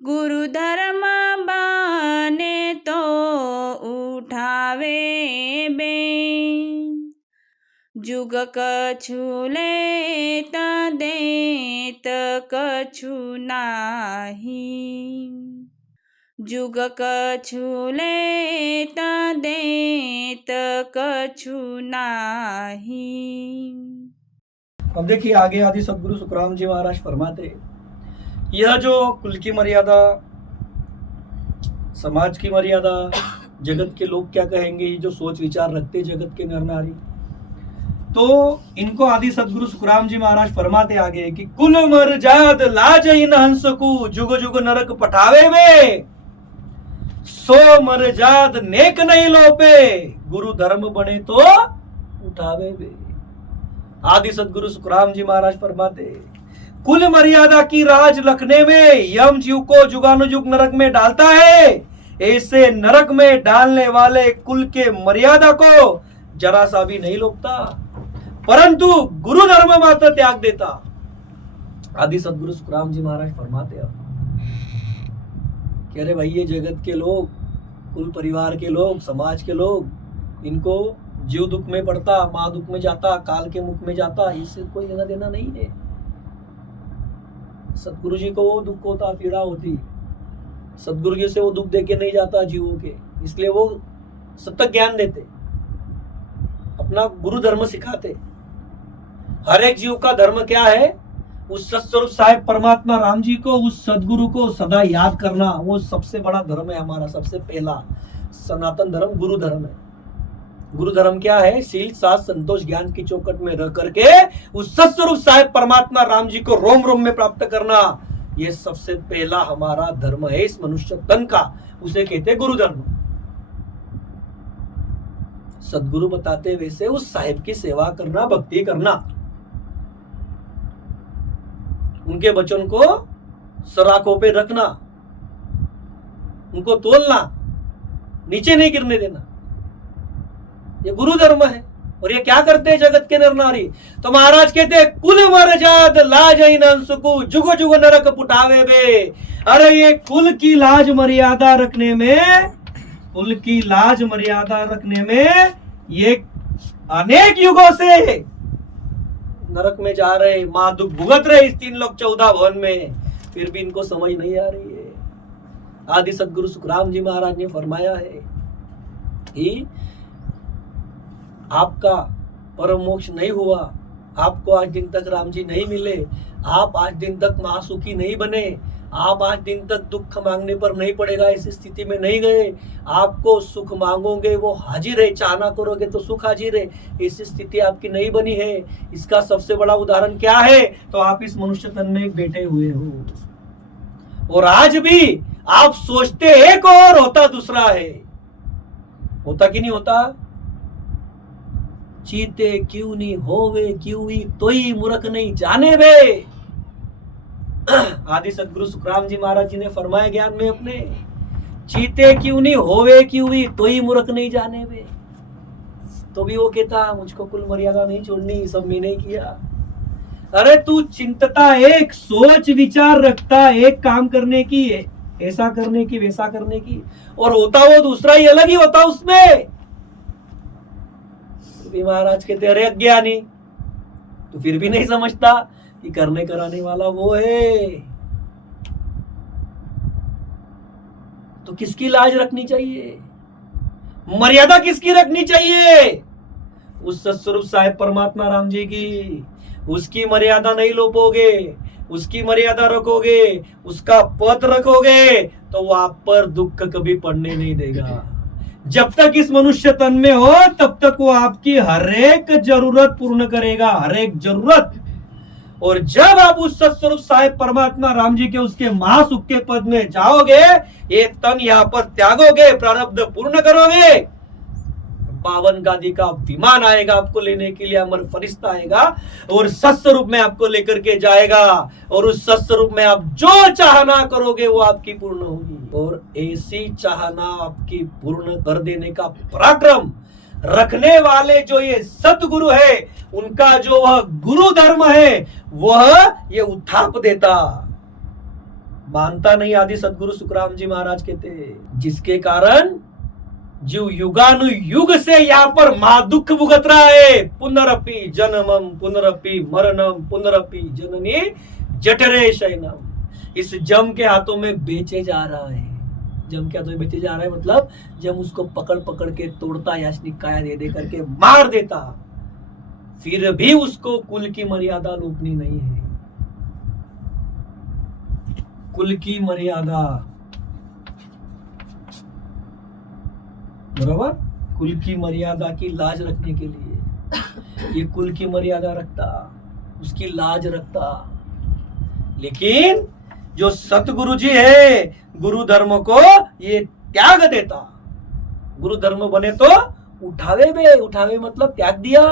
गुरु धर्म बने तो उठावे बे, जुग कछु लेत देत कछु नाही, जुग कछु लेत देत कछु नाही। अब देखिए आगे आदि सदगुरु सुखराम जी महाराज फरमाते, यह जो कुल की मर्यादा, समाज की मर्यादा, जगत के लोग क्या कहेंगे, ये जो सोच विचार रखते जगत के नर नारी, तो इनको आदि सदगुरु सुखराम जी महाराज फरमाते आगे कि कुल मर जाद लाज इन हंसकू, जुग जुग नरक पठावे में, सो मर जाद नेक नहीं लोपे, गुरु धर्म बने तो उठावे बे। आदि सदगुरु सुखराम जी महाराज फरमाते, कुल मर्यादा की राज रखने में यम जीव को जुगानुजुग नरक में डालता है, ऐसे नरक में डालने वाले कुल के मर्यादा को जरा सा भी नहीं लोपता, परंतु गुरु धर्म मात्र त्याग देता। आदि सदगुरु सुखराम जी महाराज फरमाते अब कि अरे भाई ये जगत के लोग, कुल परिवार के लोग, समाज के लोग, इनको जीव दुख में पड़ता, माँ दुख में जाता, काल के मुख में जाता, इससे कोई लेना देना नहीं है। सतगुरु जी को वो दुख होता, पीड़ा होती, सतगुरु जी से वो दुख देके नहीं जाता जीवों के, इसलिए वो सतत ज्ञान देते, अपना गुरु धर्म सिखाते। हर एक जीव का धर्म क्या है? उस सत्स्वरूप साहेब परमात्मा राम जी को, उस सदगुरु को सदा याद करना, वो सबसे बड़ा धर्म है हमारा। सबसे पहला सनातन धर्म गुरु धर्म है। गुरु धर्म क्या है? शील सात संतोष ज्ञान की चौकट में रह करके उस सत्स्वरूप साहेब परमात्मा राम जी को रोम रोम में प्राप्त करना, ये सबसे पहला हमारा धर्म है इस मनुष्य तन का। उसे कहते गुरु धर्म। सदगुरु बताते वैसे उस साहेब की सेवा करना, भक्ति करना, उनके वचन को सराखों पे रखना, उनको तोलना, नीचे नहीं गिरने देना, ये गुरु धर्म है। और ये क्या करते हैं जगत के नर नारी? तो महाराज कहते हैं कुल मर्याद लाज न सुकु जुग जुग नरक पुटावे बे। अरे ये कुल की लाज मर्यादा रखने में, कुल की लाज मर्यादा रखने में ये अनेक युगों से नरक में जा रहे, मां दुख भुगत रहे इस 3 लोक 14 भवन में, फिर भी इनको समझ नहीं आ रही है। आदि सदगुरु सुखराम जी महाराज ने फरमाया है कि आपका परम मोक्ष नहीं हुआ, आपको आज दिन तक राम जी नहीं मिले, आप आज दिन तक महासुखी नहीं बने, आप आज दिन तक दुख मांगने पर नहीं पड़ेगा ऐसी स्थिति में नहीं गए, आपको सुख मांगोगे वो हाजिर है, चाहना करोगे तो सुख हाजिर है, ऐसी स्थिति आपकी नहीं बनी है। इसका सबसे बड़ा उदाहरण क्या है? तो आप इस मनुष्य तन में बैठे हुए हो और आज भी आप सोचते एक और होता दूसरा है। होता कि नहीं होता? चीते क्यों नहीं होवे क्यों ही तोई मूर्ख नहीं जाने वे। आदि सदगुरु सुखराम जी महाराज जी ने फरमाया ज्ञान में अपने, चीते क्यों नहीं होवे क्यों ही तोई मूर्ख नहीं जाने वे। तो भी वो कहता मुझको कुल मर्यादा नहीं छोड़नी, सब मैंने किया। अरे तू चिंतता एक, सोच विचार रखता एक काम करने की, ऐसा करने की वैसा करने की, और होता वो दूसरा ही, अलग ही होता उसमें। भी महाराज कहते अरे अज्ञानी, तो फिर भी नहीं समझता कि करने कराने वाला वो है। तो किसकी लाज रखनी चाहिए? मर्यादा किसकी रखनी चाहिए? उस सत्स्वरूप साहेब परमात्मा राम जी की। उसकी मर्यादा नहीं लोपोगे, उसकी मर्यादा रखोगे, उसका पद रखोगे, तो वो आप पर दुख कभी पड़ने नहीं देगा। जब तक इस मनुष्य तन में हो तब तक वो आपकी हर एक जरूरत पूर्ण करेगा, हर एक जरूरत। और जब आप उस सत्स्वरूप साहेब परमात्मा राम जी के उसके महासुख के पद में जाओगे, ये तन यहाँ पर त्यागोगे, प्रारब्ध पूर्ण करोगे, पावन गादी का विमान आएगा आपको लेने के लिए, अमर फरिश्ता आएगा और सत्स्वरूप में आपको लेकर के जाएगा। और उस सत्स्वरूप में आप जो चाहना करोगे वो आपकी पूर्ण होगी। और ऐसी चाहना आपकी पूर्ण कर देने का पराक्रम रखने वाले जो ये सतगुरु है, उनका जो वह गुरु धर्म है, वह ये उत्थाप देता। मानता नहीं आदि सदगुरु सुखराम जी महाराज कहते, जिसके कारण जीव युगानुयुग से यहाँ पर महादुख भुगत रहा है। पुनरपि जन्मम पुनरपि मरणम पुनरपि जननी जठरे शयनम। इस जम के हाथों में बेचे जा रहा है। जम के हाथों में बेचे जा रहा है मतलब जम उसको पकड़ पकड़ के तोड़ता, याचनिक काया दे दे करके मार देता, फिर भी उसको कुल की मर्यादा लोकनी नहीं है। कुल की मर्यादा, बराबर, कुल की मर्यादा की लाज रखने के लिए ये कुल की मर्यादा रखता, उसकी लाज रखता। लेकिन जो सतगुरु जी है, गुरु धर्म को ये त्याग देता। गुरु धर्म बने तो उठावे बे, उठावे मतलब त्याग दिया।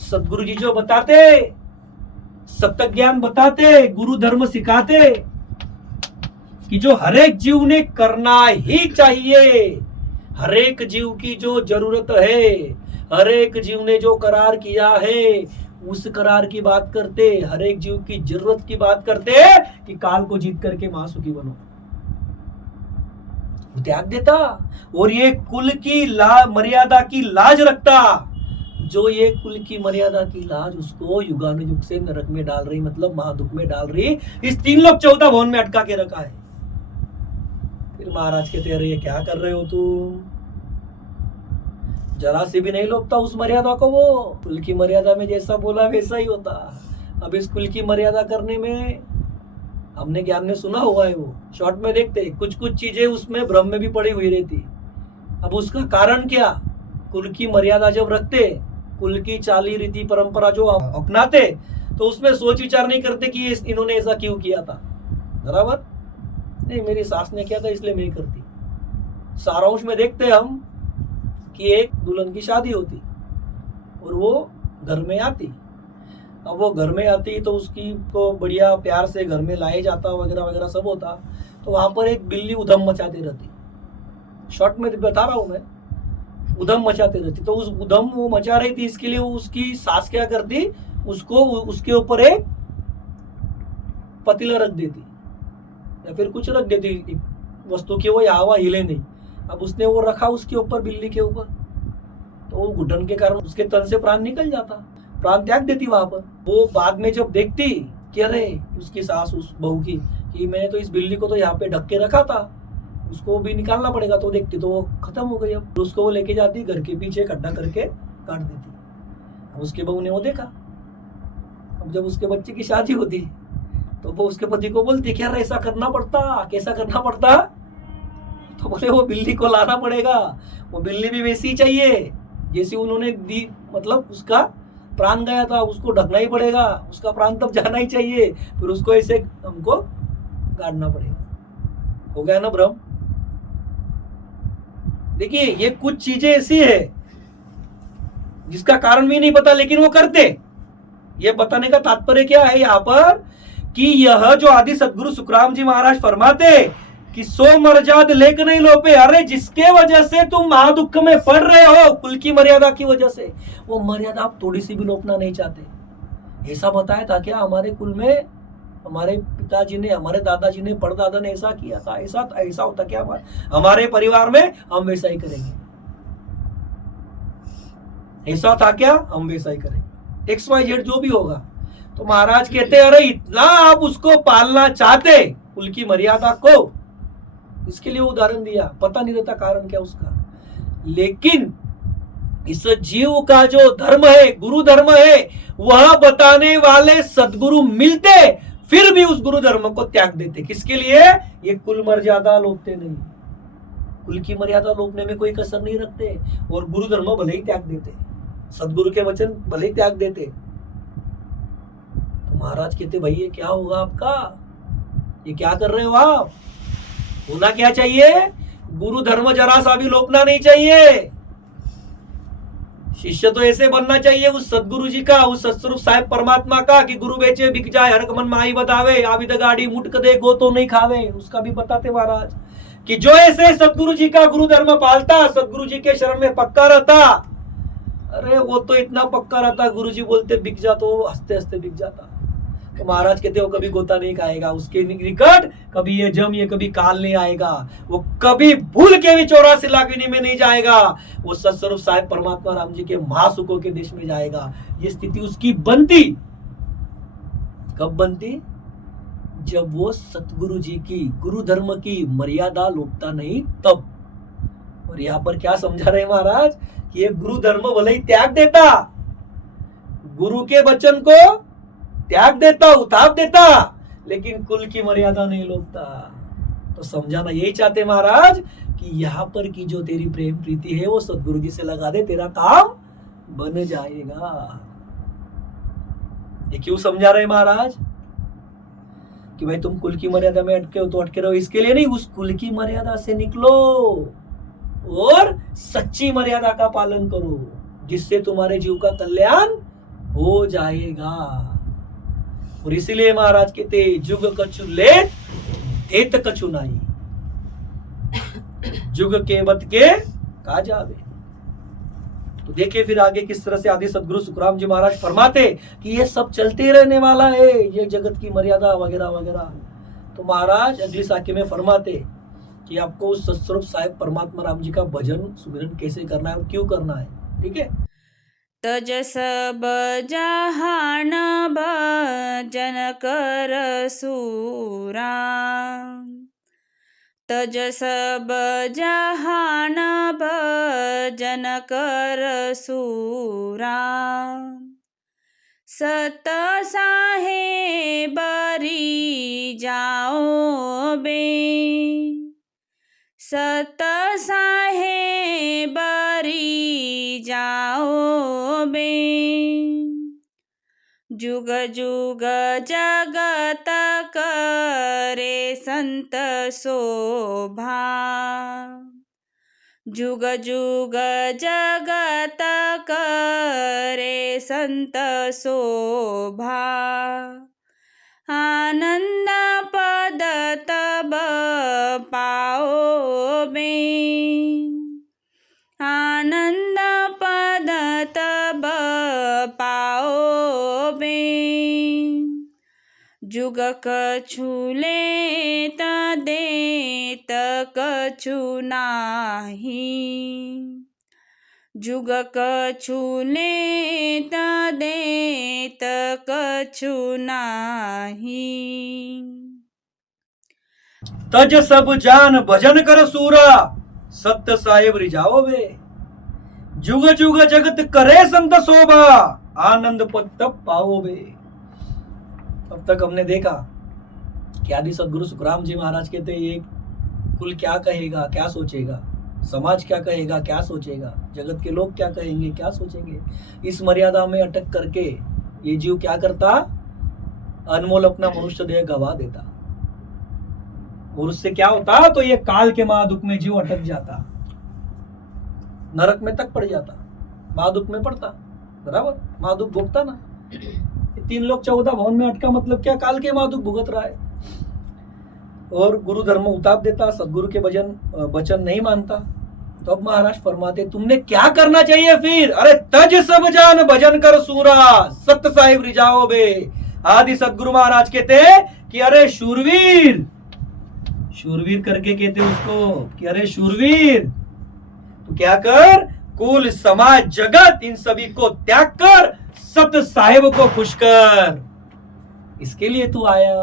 सतगुरु जी जो बताते, सत्य ज्ञान बताते, गुरु धर्म सिखाते कि जो हरेक जीव ने करना ही चाहिए, हरेक जीव की जो जरूरत है, हरेक जीव ने जो करार किया है, उस करार की बात करते, हरेक जीव की जरूरत की बात करते कि काल को जीत करके महासुखी बनो, त्याग देता। और ये कुल की मर्यादा की लाज रखता। जो ये कुल की मर्यादा की लाज उसको युगानुयुग से नरक में डाल रही, मतलब महादुख में डाल रही, इस 3 लोक 14 भवन में अटका के रखा है। फिर महाराज कहते अरे ये क्या कर रहे हो तुम? जरा से भी नहीं लोपता उस मर्यादा को। वो कुल की मर्यादा में जैसा बोला वैसा ही होता। अब इस कुल की मर्यादा करने में हमने ज्ञान में सुना हुआ है, वो शॉर्ट में देखते कुछ कुछ चीजें उसमें भ्रम में भी पड़ी हुई रहती। अब उसका कारण क्या? कुल की मर्यादा जब रखते, कुल की चाली रीति परंपरा जो अपनाते, तो उसमें सोच विचार नहीं करते कि इन्होंने ऐसा क्यों किया था। बराबर नहीं, मेरी सास ने किया था इसलिए मैं करती। सारांश में देखते हम कि एक दुल्हन की शादी होती और वो घर में आती। अब वो घर में आती तो उसकी को बढ़िया प्यार से घर में लाए जाता वगैरह वगैरह सब होता। तो वहां पर एक बिल्ली उधम मचाती रहती। शॉर्ट में बता रहा हूं मैं, उधम मचाती रहती। तो उस उधम वो मचा रही थी, इसके लिए वो उसकी सास क्या करती, उसको उसके ऊपर एक पतीला रख देती या फिर कुछ रख देती वस्तु की, वो हवा हिले नहीं। अब उसने वो रखा उसके ऊपर, बिल्ली के ऊपर, तो वो घुटन के कारण उसके तन से प्राण निकल जाता, प्राण त्याग देती वहां पर। वो बाद में जब देखती कि अरे उसकी सास उस बहू की कि मैंने तो इस बिल्ली को तो यहाँ पे ढक के रखा था, उसको भी निकालना पड़ेगा, तो देखती तो वो खत्म हो गई। अब उसको वो लेके जाती, घर के पीछे खड्डा करके काट देती। अब उसके बहू ने वो देखा। अब जब उसके बच्चे की शादी होती तो वो उसके पति को बोलती कि यार ऐसा करना पड़ता, कैसा करना पड़ता? तो बोले वो बिल्ली को लाना पड़ेगा, वो बिल्ली भी वैसी ही चाहिए जैसी उन्होंने दी, मतलब उसका प्राण गया था, उसको ढकना ही पड़ेगा, उसका प्राण तब जाना ही चाहिए, फिर उसको ऐसे हमको गाड़ना पड़ेगा। हो गया ना भ्रम? देखिए ये कुछ चीजें ऐसी है जिसका कारण भी नहीं पता, लेकिन वो करते। ये बताने का तात्पर्य क्या है यहाँ पर कि यह जो आदि सदगुरु सुखराम जी महाराज फरमाते कि सो मर्याद लेक नहीं लोपे। अरे जिसके वजह से तुम महादुख में पड़ रहे हो, कुल की मर्यादा की वजह से, वो मर्यादा आप थोड़ी सी भी लोपना नहीं चाहते। ऐसा बताया था क्या हमारे कुल में? हमारे पिताजी ने, हमारे दादाजी ने, परदादा ने ऐसा किया था, ऐसा होता क्या हमारे परिवार में? हम वैसा ही करेंगे। ऐसा था क्या? हम वैसा ही करेंगे। XYZ जो भी होगा। तो महाराज कहते अरे इतना आप उसको पालना चाहते कुल की मर्यादा को, इसके लिए उदाहरण दिया। पता नहीं रहता कारण क्या उसका, लेकिन इस जीव का जो धर्म है, गुरु धर्म है, वह बताने वाले सदगुरु मिलते फिर भी उस गुरु धर्म को त्याग देते। किसके लिए? ये कुल मर्यादा लोपते नहीं, कुल की मर्यादा लोपने में कोई कसर नहीं रखते, और गुरु धर्म भले ही त्याग देते, सदगुरु के वचन भले ही त्याग देते। तो महाराज कहते भाई ये क्या होगा आपका, ये क्या कर रहे हो आप? होना क्या चाहिए? गुरु धर्म जरा सा भी लोपना नहीं चाहिए। शिष्य तो ऐसे बनना चाहिए उस सदगुरु जी का, उस सतस्वरूप साहेब परमात्मा का, कि गुरु बेचे बिक जाए, हरक मन माई बतावे, आविद गाड़ी मुटक दे गो तो नहीं खावे। उसका भी बताते महाराज कि जो ऐसे सदगुरु जी का गुरु धर्म पालता, सदगुरु जी के शरण में पक्का रहता, अरे वो तो इतना पक्का रहता, गुरु जी बोलते बिक जा तो हंसते हंसते बिक जाता। तो महाराज कहते वो कभी गोता नहीं खाएगा, उसके निकट कभी ये जम, ये कभी काल नहीं आएगा, वो कभी भूल के भी 84 लाख में नहीं जाएगा, वो सतस्वरूप साहेब परमात्मा राम जी के महासुखों के देश में जाएगा। ये स्थिति उसकी बनती कब बनती? जब वो सतगुरु जी की, गुरु धर्म की मर्यादा लोपता नहीं तब। और यहां पर क्या समझा रहे महाराज कि ये गुरु धर्म भले ही त्याग देता, गुरु के वचन को त्याग देता, उतार देता, लेकिन कुल की मर्यादा नहीं लोपता। तो समझाना यही चाहते महाराज कि यहां पर की जो तेरी प्रेम प्रीति है वो सदगुरु जी से लगा दे, तेरा काम बन जाएगा। ये क्यों समझा रहे महाराज कि भाई तुम कुल की मर्यादा में अटके हो तो अटके रहो, इसके लिए नहीं, उस कुल की मर्यादा से निकलो और सच्ची मर्यादा का पालन करो, जिससे तुम्हारे जीव का कल्याण हो जाएगा। और इसीलिए महाराज कहते जुग कछु लेत देत कछु नाही, जुग के बत के का जावे। तो देखिए फिर आगे किस तरह से आदि सदगुरु सुखराम जी महाराज फरमाते कि ये सब चलते रहने वाला है, ये जगत की मर्यादा वगैरह वगैरह। तो महाराज अगली साखी में फरमाते कि आपको उस सतस्वरूप साहेब परमात्मा राम जी का भजन सुमिरन कैसे करना है और क्यों करना है। ठीक है। तज सब जहान भजन कर सूरा, तज सब जहान भजन कर सूरा सत साहेबरी जाओ बे सत साहेबरी जाओ बे जुग जुग जगत करे संत शोभा जुग जुग जगत करे संत शोभा आनंद पद तब पाओ बे आनंद पद तब पाओ बे जुग कछु लेत देत कछु नाही जुग कछु लेत देत कछु नाही तज सब जान भजन कर सूरा सत्य साहेब रिझाओ बे जुग जुग जगत करे संत शोभा आनंद पद तब पाओ बे। अब तक हमने देखा कि आदि सदगुरु सुखराम जी महाराज कहते ये कुल क्या कहेगा क्या सोचेगा, समाज क्या कहेगा क्या सोचेगा, जगत के लोग क्या कहेंगे क्या सोचेंगे। इस मर्यादा में अटक करके ये जीव क्या करता, अनमोल अपना मनुष्य देह गवा देता और उससे क्या होता, तो ये काल के महादुख में जीव अटक जाता, नरक में तक पड़ जाता, महादुख में पड़ता, बराबर महादुख भोगता ना। 3 लोग 14 भवन में अटका मतलब क्या, काल के महादुख भुगत रहा है और गुरु धर्म उताप देता, सदगुरु के वचन नहीं मानता। तो अब महाराज फरमाते तुमने क्या करना चाहिए फिर, अरे तज सब जान भजन कर सूरा सत्य साहिब रिझाओ बे। आदि सदगुरु महाराज कहते कि अरे शूरवीर, शूरवीर करके कहते उसको कि अरे शूरवीर तू क्या कर, कुल समाज जगत इन सभी को त्याग कर सत्य साहिब को खुश कर, इसके लिए तू आया।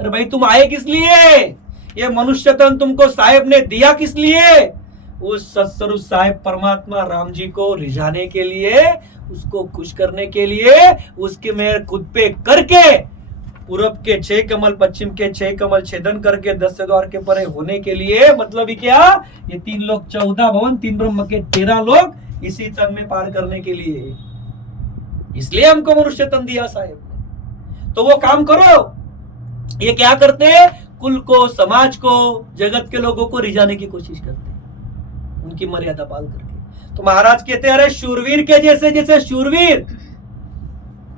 अरे भाई तुम आए किस लिए, ये मनुष्य तन तुमको साहिब ने दिया किस लिए, उस सत्स्वरूप साहिब परमात्मा राम जी को रिझाने के लिए, उसको खुश करने के लिए, उसके मेहर खुद पे करके पूरब के 6 कमल पश्चिम के 6 कमल छेदन करके 10 द्वार के परे होने के लिए। मतलब ही क्या, ये 3 लोग 14 भवन 3 ब्रह्म के 13 लोग इसी तन में पार करने के लिए, इसलिए हमको मनुष्य तन दिया साहिब ने। तो वो काम करो। ये क्या करते, कुल को, समाज को, जगत के लोगों को रिझाने की कोशिश करते, उनकी मर्यादा पाल करके। तो महाराज कहते अरे शूरवीर के जैसे, जैसे शूरवीर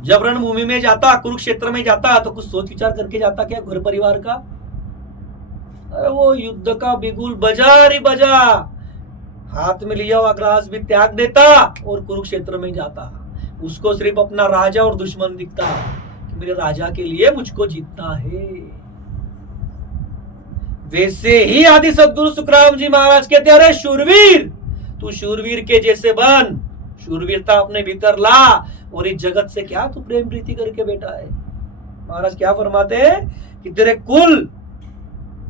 जब रणभूमि में जाता, कुरुक्षेत्र में जाता, तो कुछ सोच विचार करके जाता क्या घर परिवार का, अरे वो युद्ध का बिगुल बजा रे बजा, हाथ में लिया हुआ ग्रास भी त्याग देता और कुरुक्षेत्र में जाता। उसको सिर्फ अपना राजा और दुश्मन दिखता कि मेरे राजा के लिए मुझको जीतना है। वैसे ही आदि सदगुरु सुखराम जी महाराज कहते अरे शूरवीर, तू शूरवीर के जैसे बन, शूरवीरता अपने भीतर ला और इस जगत से क्या तू प्रेम प्रीति करके बैठा है। महाराज क्या फरमाते हैं कि तेरे कुल,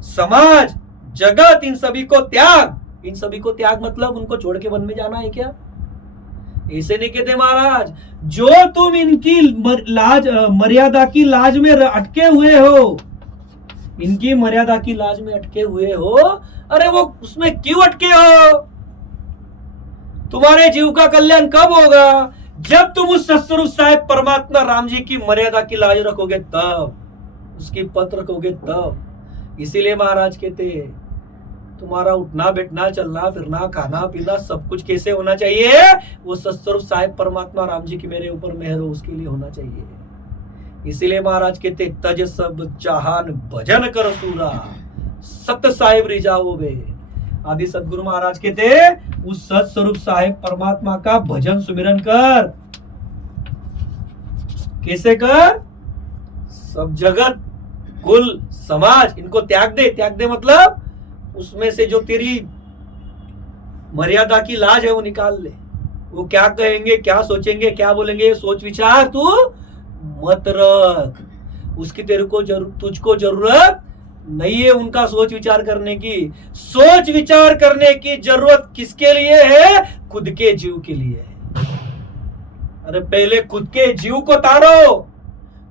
समाज, जगत इन सभी को त्याग। इन सभी को त्याग मतलब उनको छोड़ के वन में जाना है क्या, ऐसे नहीं कहते महाराज। जो तुम इनकी लाज, मर्यादा की लाज में अटके हुए हो, इनकी मर्यादा की लाज में अटके हुए हो, अरे वो उसमें क्यों अटके हो। तुम्हारे जीव का कल्याण कब होगा, जब तुम उस सत्स्वरूप साहिब परमात्मा राम जी की मर्यादा की लाज रखोगे तब, उसकी पथ रखोगे तब। इसीलिए महाराज कहते तुम्हारा उठना बैठना चलना फिरना खाना पीना सब कुछ कैसे होना चाहिए, वो सत्स्वरूप साहिब परमात्मा राम जी की मेरे ऊपर मेहर हो उसके लिए होना चाहिए। इसीलिए महाराज कहते तज सब जहान भजन कर सूरा सत्य साहिब रिझाओ बे। आदि सदगुरु महाराज कहते उस सत्स्वरूप साहिब परमात्मा का भजन सुमिरन कर। कैसे कर, सब जगत, कुल, समाज इनको त्याग दे। त्याग दे मतलब उसमें से जो तेरी मर्यादा की लाज है वो निकाल ले। वो क्या कहेंगे, क्या सोचेंगे, क्या बोलेंगे, सोच विचार तू मत रख, उसकी तेरे को तुझको जरूरत नहीं है उनका सोच विचार करने की। सोच विचार करने की जरूरत किसके लिए है? खुद के जीव के लिए है। अरे पहले खुद के जीव को तारो,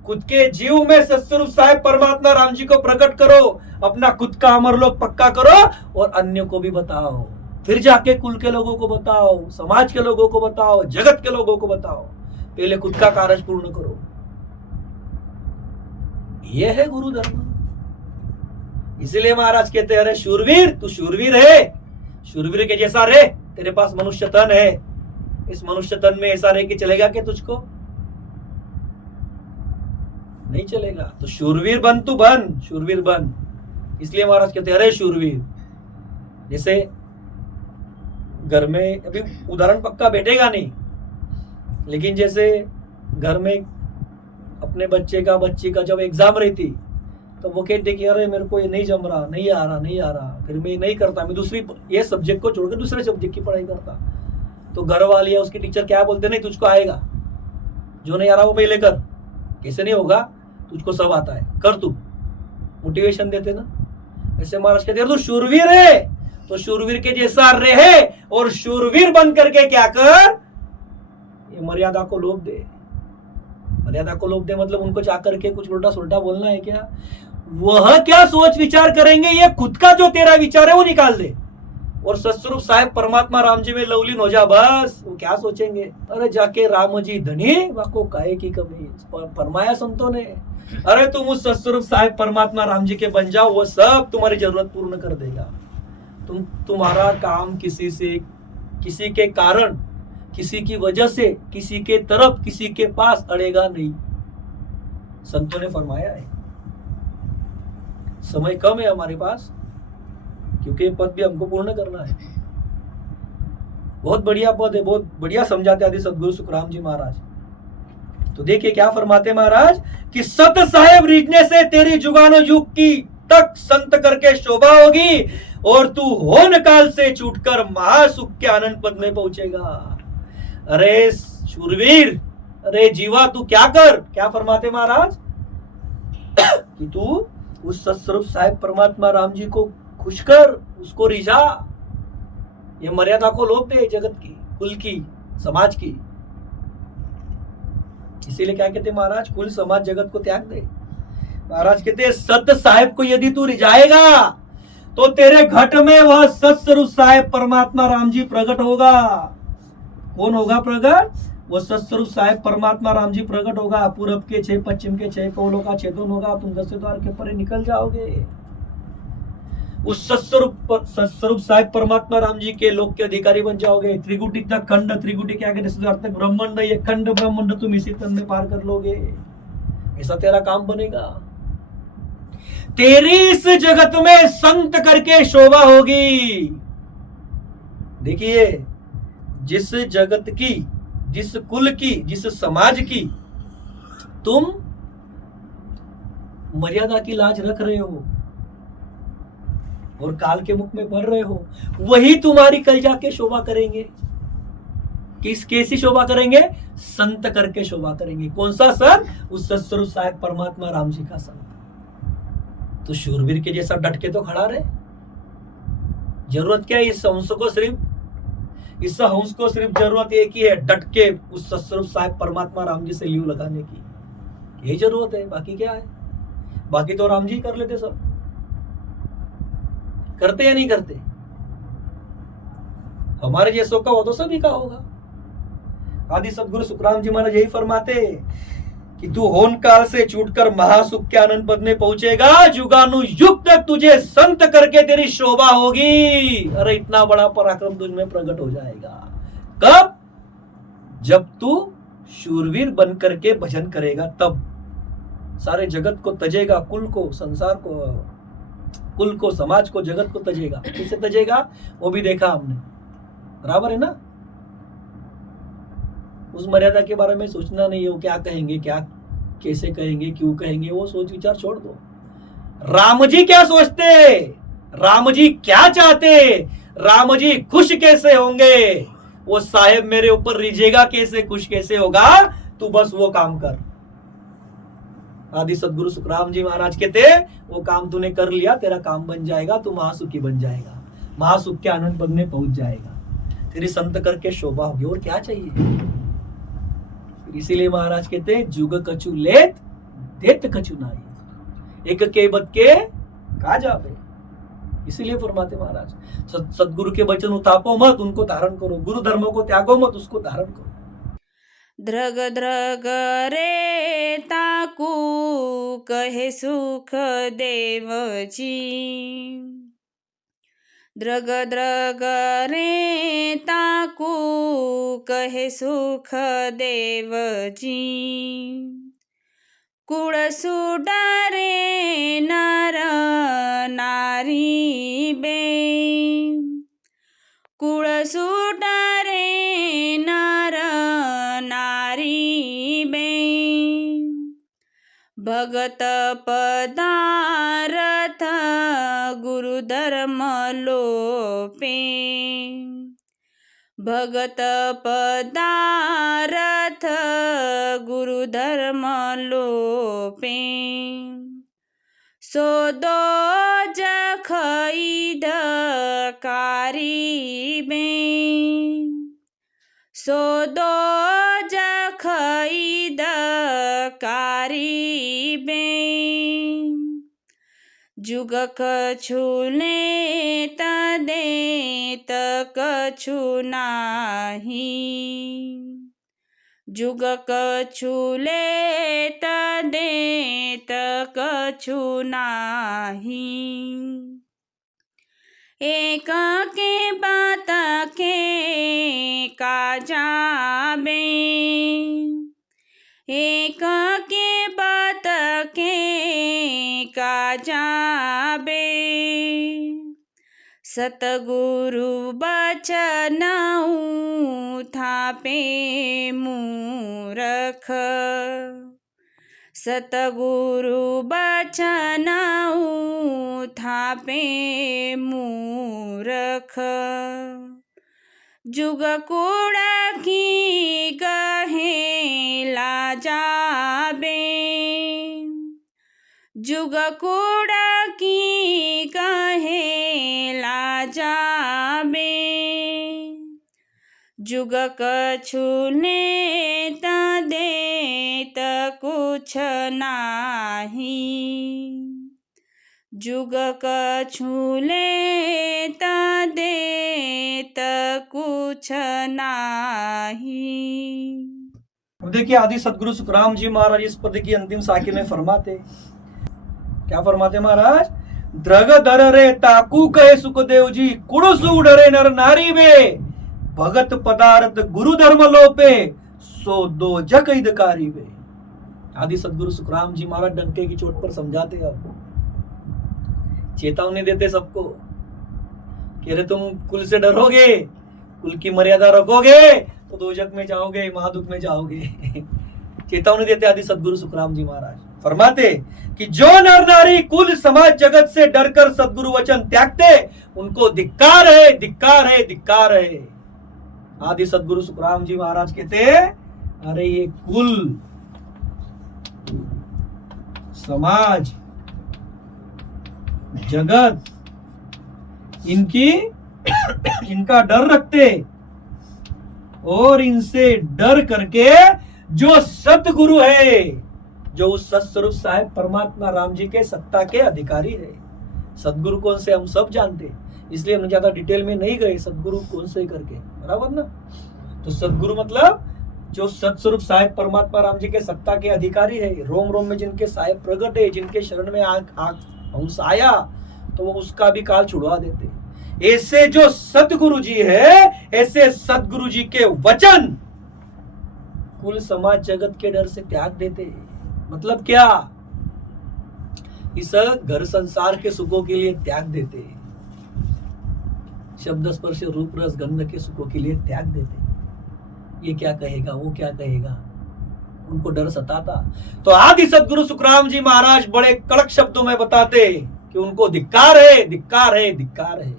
खुद के जीव में सत्स्वरूप साहेब परमात्मा राम जी को प्रकट करो, अपना खुद का अमरलोक पक्का करो और अन्य को भी बताओ। फिर जाके कुल के लोगों को बताओ, समाज के लोगों को बताओ, जगत के लोगों को बताओ। पहले खुद का कार्य पूर्ण करो। यह है गुरु धर्म। इसलिए महाराज कहते हैं, अरे शूरवीर, तू शूरवीर है, शूरवीर के जैसा रहे। तेरे पास मनुष्य तन है, इस मनुष्य तन में ऐसा रह के चलेगा कि तुझको नहीं चलेगा। तो शूरवीर बन, तू बन, शूरवीर बन। इसलिए महाराज कहते हैं, अरे शूरवीर। जैसे घर में, अभी उदाहरण पक्का बैठेगा नहीं, लेकिन जैसे घर में अपने बच्चे का, बच्ची का जब एग्जाम रहती, तो वो कहते कि अरे मेरे को ये नहीं जम रहा, नहीं आ रहा, फिर मैं नहीं करता, मैं दूसरी ये सब्जेक्ट को छोड़कर दूसरे सब्जेक्ट की पढ़ाई करता। तो घर वाली या उसकी टीचर क्या बोलते, नहीं तुझको आएगा, जो नहीं आ रहा वो पहले कर। कैसे नहीं होगा, तुझको सब आता है, कर तू, मोटिवेशन देते ना। ऐसे महाराज कहते तू शूरवीर है, तो शूरवीर के जैसा रहे और शूरवीर बन करके क्या कर, ये मर्यादा को लोभ दे। मर्यादा को लोभ दे मतलब उनको चाह करके कुछ उल्टा सुल्टा बोलना है क्या? वह क्या सोच विचार करेंगे, ये खुद का जो तेरा विचार है वो निकाल दे और सत्स्वरूप साहेब परमात्मा राम जी में लवलीन हो जा। बस वो क्या सोचेंगे, अरे जाके राम जी धनी, वाको काहे की कमी, फरमाया संतों ने। अरे तुम उस सत्स्वरूप साहेब परमात्मा राम जी के बन जाओ, वो सब तुम्हारी जरूरत पूर्ण कर देगा। तुम्हारा काम किसी से, किसी के कारण, किसी की वजह से, किसी के तरफ, किसी के पास अड़ेगा नहीं। संतों ने फरमाया है। समय कम है हमारे पास, क्योंकि ये पद भी हमको पूर्ण करना है। बहुत बढ़िया पद है, बहुत बढ़िया समझाते आदि सदगुरु सुखराम जी महाराज। तो देखिए क्या फरमाते महाराज कि सत साहेब रीझने से तेरी जुगानो युग की तक संत करके शोभा होगी और तू होन काल से छूटकर महासुख के आनंद पद में पहुंचेगा। अरे शूरवीर, अरे जीवा, तू क्या कर, क्या फरमाते महाराज कि तू उस सत्स्वरूप साहेब परमात्मा राम जी को खुश कर, उसको रिझा। ये मर्यादा को लोभ दे, जगत की, कुल की, समाज की। इसीलिए क्या कहते महाराज, कुल समाज जगत को त्याग दे। महाराज कहते सत साहेब को यदि तू रिझाएगा तो तेरे घट में वह सत्स्वरूप साहेब परमात्मा राम जी प्रकट होगा। कौन होगा प्रकट? वो सत्स्वरूप साहेब परमात्मा राम जी प्रकट होगा। पूरब के 6, पश्चिम के 6 कोलों का छेदन होगा, तुम 10 द्वार के परे निकल जाओगे। उस सत्स्वरूप साहेब परमात्मा राम जी के लोक के अधिकारी बन जाओगे। त्रिगुटी तक खंड, त्रिगुटी के आगे 10 द्वार तक ब्रह्मांड, ये खंड ब्रह्मांड तुम इसी तन में पार कर लोगे। ऐसा तेरा काम बनेगा। तेरी इस जगत में संत करके शोभा होगी। देखिए, जिस जगत की, जिस कुल की, जिस समाज की तुम मर्यादा की लाज रख रहे हो और काल के मुख में बढ़ रहे हो, वही तुम्हारी कल जाके शोभा करेंगे। कैसी शोभा करेंगे? संत करके शोभा करेंगे। कौन सा संत? उस सत्स्वरूप साहेब परमात्मा राम जी का संत। तो शूरवीर के जैसा डट के तो खड़ा रहे। जरूरत क्या है? इस हंस को सिर्फ जरूरत एक ही है, डट के उस सत्स्वरूप साहेब परमात्मा राम जी से लीव लगाने की। यही जरूरत है, बाकी क्या है? बाकी तो राम जी कर लेते, सब करते या नहीं करते? हमारे जैसों का वो तो सभी का होगा। आदि सदगुरु सुखराम जी महाराज यही फरमाते कि तू होन काल से छूटकर महासुख के आनंद पद में पहुंचेगा। जुगानु युग तक तुझे संत करके तेरी शोभा होगी। अरे इतना बड़ा पराक्रम तुझ में प्रकट हो जाएगा। कब? जब तू शूरवीर बन करके भजन करेगा, तब सारे जगत को तजेगा, कुल को, संसार को, कुल को, समाज को, जगत को तजेगा। किससे तजेगा वो भी देखा हमने, बराबर है ना। उस मर्यादा के बारे में सोचना नहीं है, वो क्या कहेंगे, क्या कैसे कहेंगे, क्यों कहेंगे, वो सोच विचार छोड़ दो। राम जी क्या सोचते, राम जी क्या चाहते, राम जी खुश कैसे होंगे, वो साहेब मेरे ऊपर रिझेगा कैसे, खुश कैसे होगा, तू बस वो काम कर। आदि सदगुरु सुखराम जी महाराज कहते वो काम तूने कर लिया, तेरा काम बन जाएगा, तू महासुखी बन जाएगा, महासुख के आनंद पद में पहुंच जाएगा, तेरी संत करके शोभा होगी, और क्या चाहिए। इसीलिए महाराज कहते हैं जुग कछु लेत देत कछु नाई, एक के बद के का जावे। इसीलिए फरमाते महाराज सदगुरु के वचन उतापो मत, उनको धारण करो, गुरु धर्मों को त्यागो मत, उसको धारण करो। द्रग द्रग रे ताकू कहे सुख देव जी, द्रग द्रग रे ताकू कहे सुख देव जी, कुड़ सुडरे नर नारी बे, कुड़ सुडरे नर नारी बे, भगत पदारथ गुरु धर्म लोपे, भगत पदारथ गुरु धर्म लोपे, सो दो जखई कारी बे, सो दो जखई कारी बे, जुग कछु लेत देत कछु नाही, जुग कछु लेत देत कछु नाही, एक के बात के का जाबे, एक के बात के का जाबे, सतगुरु बचन थापे मूरख, सतगुरु बचन थापे मूरख, जुग कूड़ा की गहे ला जाबे, जुग कूड़ा की कहे ला जाबे, जुग कछु लेत देत कुछ नाही, जुग कछु लेत देत कुछ नाही। अब देखिए आदि सदगुरु सुखराम जी महाराज इस पद की अंतिम साखी में फरमाते, क्या फरमाते महाराज, द्रग दर रे ताकू कहे सुखदेव जी, कुड़सु उडरे नर नारी बे, भगत पदार्थ गुरु धर्म लोपे, सो दो जग हितकारी बे। आदि सदगुरु सुखराम जी महाराज डंके की चोट पर समझाते, अब चेतावनी देते सबको, कह रहे तुम कुल से डरोगे, कुल की मर्यादा रखोगे तो दोजक में जाओगे, महादुख में जाओगे। चेतावनी देते आदि सदगुरु सुखराम जी महाराज, फरमाते कि जो नर नारी कुल समाज जगत से डरकर सदगुरु वचन त्यागते, उनको धिक्कार है, धिक्कार है, धिक्कार है। आदि सदगुरु सुखराम जी महाराज कहते, अरे ये कुल समाज जगत इनका डर रखते, और इनसे डर करके जो सतगुरु है, जो उस सतस्वरूप साहेब परमात्मा राम जी के सत्ता के अधिकारी है। सदगुरु कौन से हम सब जानते, इसलिए हम ज्यादा डिटेल में नहीं गए सदगुरु कौन से करके, बराबर ना। तो सदगुरु मतलब जो सतस्वरूप साहेब परमात्मा राम जी के सत्ता के अधिकारी है, रोम रोम में जिनके साहेब प्रगट है, जिनके शरण में हंस आया तो वो उसका भी काल छुड़वा देते। ऐसे जो सतगुरु जी है, ऐसे सतगुरु जी के वचन कुल समाज जगत के डर से त्याग देते। मतलब क्या, इस घर संसार के सुखों के लिए त्याग देते, शब्द स्पर्श रूप रस गंध के सुखों के लिए त्याग देते। ये क्या कहेगा, वो क्या कहेगा, उनको डर सताता। तो आदि सदगुरु सुखराम जी महाराज बड़े कड़क शब्दों में बताते कि उनको धिक्कार है, धिक्कार है, धिक्कार है।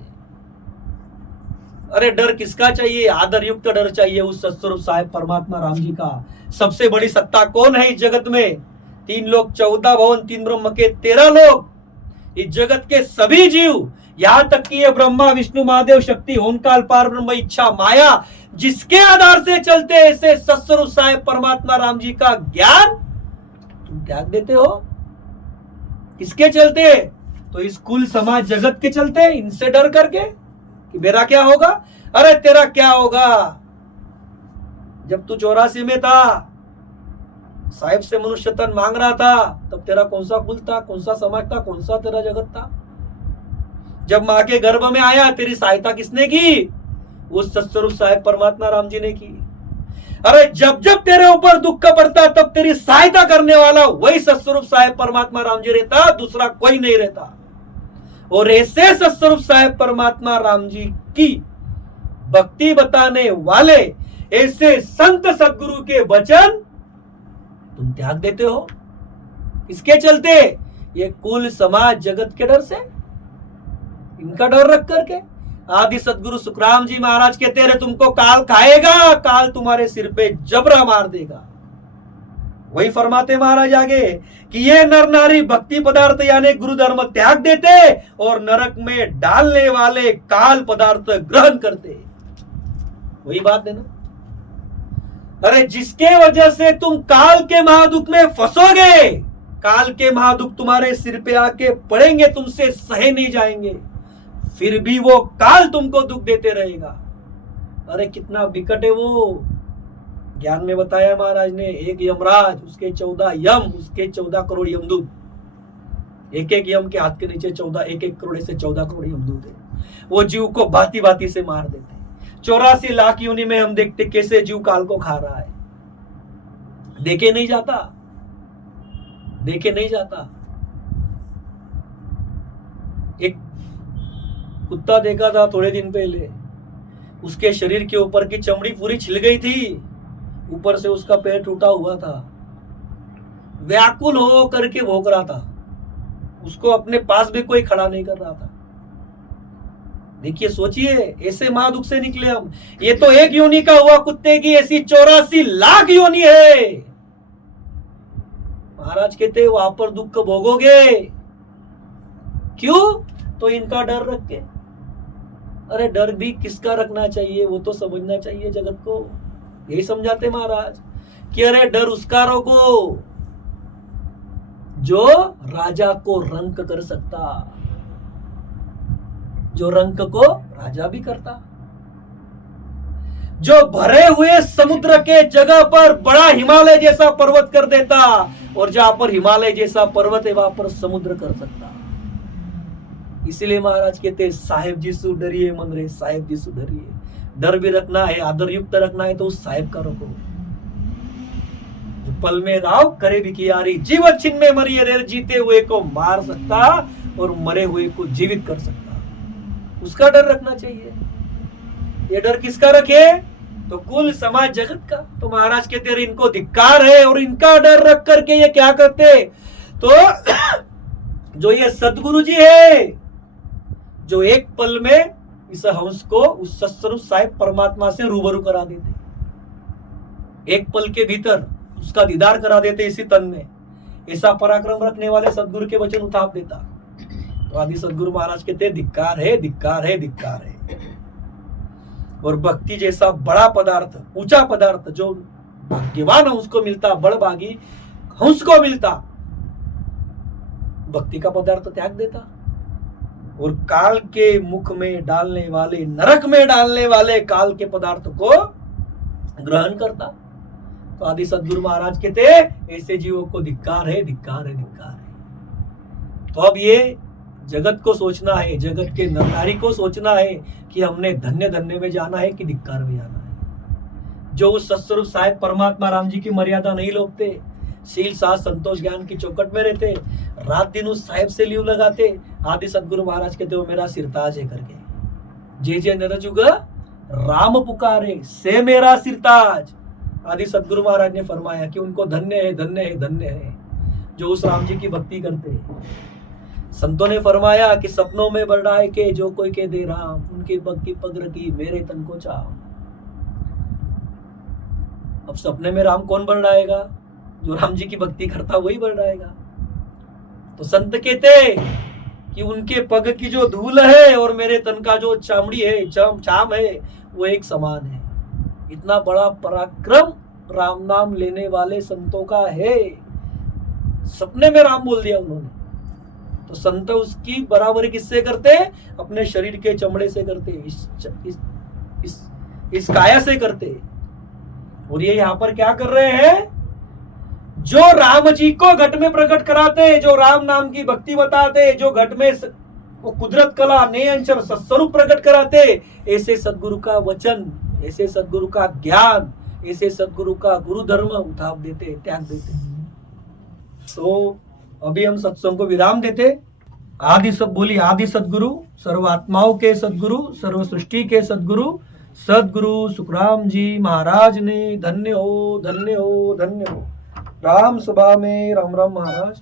अरे डर किसका चाहिए, आदर युक्त डर चाहिए उस सतस्वरूप साहेब परमात्मा राम जी का। सबसे बड़ी सत्ता कौन है इस जगत में, 3 लोक 14 भवन 3 ब्रह्म के 13 लोक, इस जगत के सभी जीव, यहां तक कि ये ब्रह्मा विष्णु महादेव शक्ति ओंकार पार ब्रह्म इच्छा माया, जिसके आधार से चलते ऐसे सत्स्वरूप साहेब परमात्मा राम जी का ज्ञान तुम त्याग देते हो। किसके चलते? तो इस कुल समाज जगत के चलते, इनसे डर करके कि मेरा क्या होगा। अरे तेरा क्या होगा? जब तू 84 में था, साहिब से मनुष्य तन मांग रहा था, तब तेरा कौन सा कुल था, कौन सा समाज था, कौन सा तेरा जगत था? जब मां के गर्भ में आया, तेरी सहायता किसने की? उस सत्स्वरूप साहेब परमात्मा राम जी ने की। अरे जब जब तेरे ऊपर दुख पड़ता, तब तेरी सहायता करने वाला वही सत्स्वरूप साहेब परमात्मा राम जी रहता, दूसरा कोई नहीं रहता। और ऐसे सत्स्वरूप साहेब परमात्मा राम जी की भक्ति बताने वाले ऐसे संत सदगुरु के वचन तुम त्याग देते हो। इसके चलते ये कुल समाज जगत के डर से, इनका डर रख करके आदि सदगुरु सुखराम जी महाराज कहते रहे, तुमको काल खाएगा, काल तुम्हारे सिर पे जबरा मार देगा। वही फरमाते महाराज आगे कि ये नर नारी भक्ति पदार्थ यानी गुरु धर्म त्याग देते और नरक में डालने वाले काल पदार्थ ग्रहण करते। वही बात है ना। अरे जिसके वजह से तुम काल के महादुख में फंसोगे, काल के महादुख तुम्हारे सिर पे आके पड़ेंगे, तुमसे सहे नहीं जाएंगे, फिर भी वो काल तुमको दुख देते रहेगा। अरे कितना विकट है वो। ज्ञान में बताया महाराज ने, एक यमराज, उसके 14 यम, उसके 14 करोड़ यमदूत, एक एक यम के हाथ के नीचे 14, 1-1 करोड़ से 14 करोड़ यमदूत है। वो जीव को भांति भांति से मार देते। 84 लाख योनि में हम देखते कैसे जीव काल को खा रहा है। देखे नहीं जाता, देखे नहीं जाता। एक कुत्ता देखा था थोड़े दिन पहले, उसके शरीर के ऊपर की चमड़ी पूरी छिल गई थी, ऊपर से उसका पैर टूटा हुआ था, व्याकुल हो करके भौंक रहा था, उसको अपने पास भी कोई खड़ा नहीं कर रहा था। देखिए सोचिए, ऐसे महादुख से निकले हम। ये तो एक योनि का हुआ कुत्ते की, ऐसी 84 लाख योनि है। महाराज कहते वहां पर दुख भोगोगे। क्यों? तो इनका डर रख के। अरे डर भी किसका रखना चाहिए वो तो समझना चाहिए जगत को। यही समझाते महाराज कि अरे डर उसका रखो जो राजा को रंक कर सकता, जो रंक को राजा भी करता, जो भरे हुए समुद्र के जगह पर बड़ा हिमालय जैसा पर्वत कर देता, और जहां पर हिमालय जैसा पर्वत है वहां पर समुद्र कर सकता। इसीलिए महाराज कहते साहेब जी से डरिए मन रे, साहेब जी से डरिए। डर भी रखना है, आदर युक्त रखना है तो उस साहेब का रखो जो पल में राव करे विकियारी, जीवत छिन्न में मरिए रे, जीते हुए को मार सकता और मरे हुए को जीवित कर सकता, उसका डर रखना चाहिए। ये डर किसका रखे? तो कुल समाज जगत का। तो महाराज कहते हैं इनको धिक्कार है, और इनका डर रख करके ये क्या करते? तो जो ये सदगुरु जी है, जो एक पल में इस हंस को उस सत्स्वरूप साहिब परमात्मा से रूबरू करा देते, एक पल के भीतर उसका दीदार करा देते इसी तन में। ऐसा पराक्रम रखने वाले सदगुरु के वचन उताप देता। तो आदि सदगुरु महाराज कहते धिक्कार है, धिक्कार है, धिक्कार है। और भक्ति जैसा बड़ा पदार्थ, ऊंचा पदार्थ जो भाग्यवान हंस को मिलता, बड़भागी हंस को मिलता, भक्ति का पदार्थ त्याग देता और काल के मुख में डालने वाले, नरक में डालने वाले काल के पदार्थ को ग्रहण करता। तो आदि सदगुरु महाराज कहते ऐसे जीवों को धिक्कार है, धिक्कार है, धिक्कार है। तो अब ये जगत को सोचना है, जगत के नरनारी को सोचना है कि हमने धन्य धन्य में जाना है कि धिक्कार में जाना है। जो उस सत्स्वरूप साहिब परमात्मा राम जी की मर्यादा नहीं लोगते, शील साथ संतोष ज्ञान की चौकट में रहते, रात दिन उस साहिब से लीव लगाते, आदि सदगुरु महाराज कहते हो मेरा सिरताज है करके, जे जे नरजुग राम पुकारे से मेरा सिरताज। आदि सदगुरु महाराज ने फरमाया कि उनको धन्य है, धन्य है, धन्य है जो उस राम जी की भक्ति करते हैं। संतों ने फरमाया कि सपनों में बरडाए के जो कोई के दे राम, उनके पग की पग रखी मेरे तन को चाह। अब सपने में राम कौन बरडाएगा? जो राम जी की भक्ति करता वही बढ़ाएगा। तो संत कहते कि उनके पग की जो धूल है और मेरे तन का जो चामड़ी है, चाम है, वो एक समान है। इतना बड़ा पराक्रम राम नाम लेने वाले संतों का है। सपने में राम बोल दिया उन्होंने। तो संत उसकी बराबरी किससे करते? अपने शरीर के चमड़े से करते, इस काया से करते। और ये यहाँ पर क्या कर रहे हैं? जो राम जी को घट में प्रकट कराते, जो राम नाम की भक्ति बताते, जो घट में वो कुदरत कला नेयंचर सत्स्वरूप प्रकट कराते, ऐसे सदगुरु का वचन, ऐसे सदगुरु का ज्ञान, ऐसे सदगुरु का गुरु धर्म उठा देते, त्याग देते। तो अभी हम सत्संग को विराम देते। आदि सब बोली आदि सदगुरु, सर्व आत्माओं के सदगुरु, सर्व सृष्टि के सदगुरु, सदगुरु सुखराम जी महाराज ने धन्य हो, धन्य हो, धन्य हो। राम सभा में राम राम महाराज।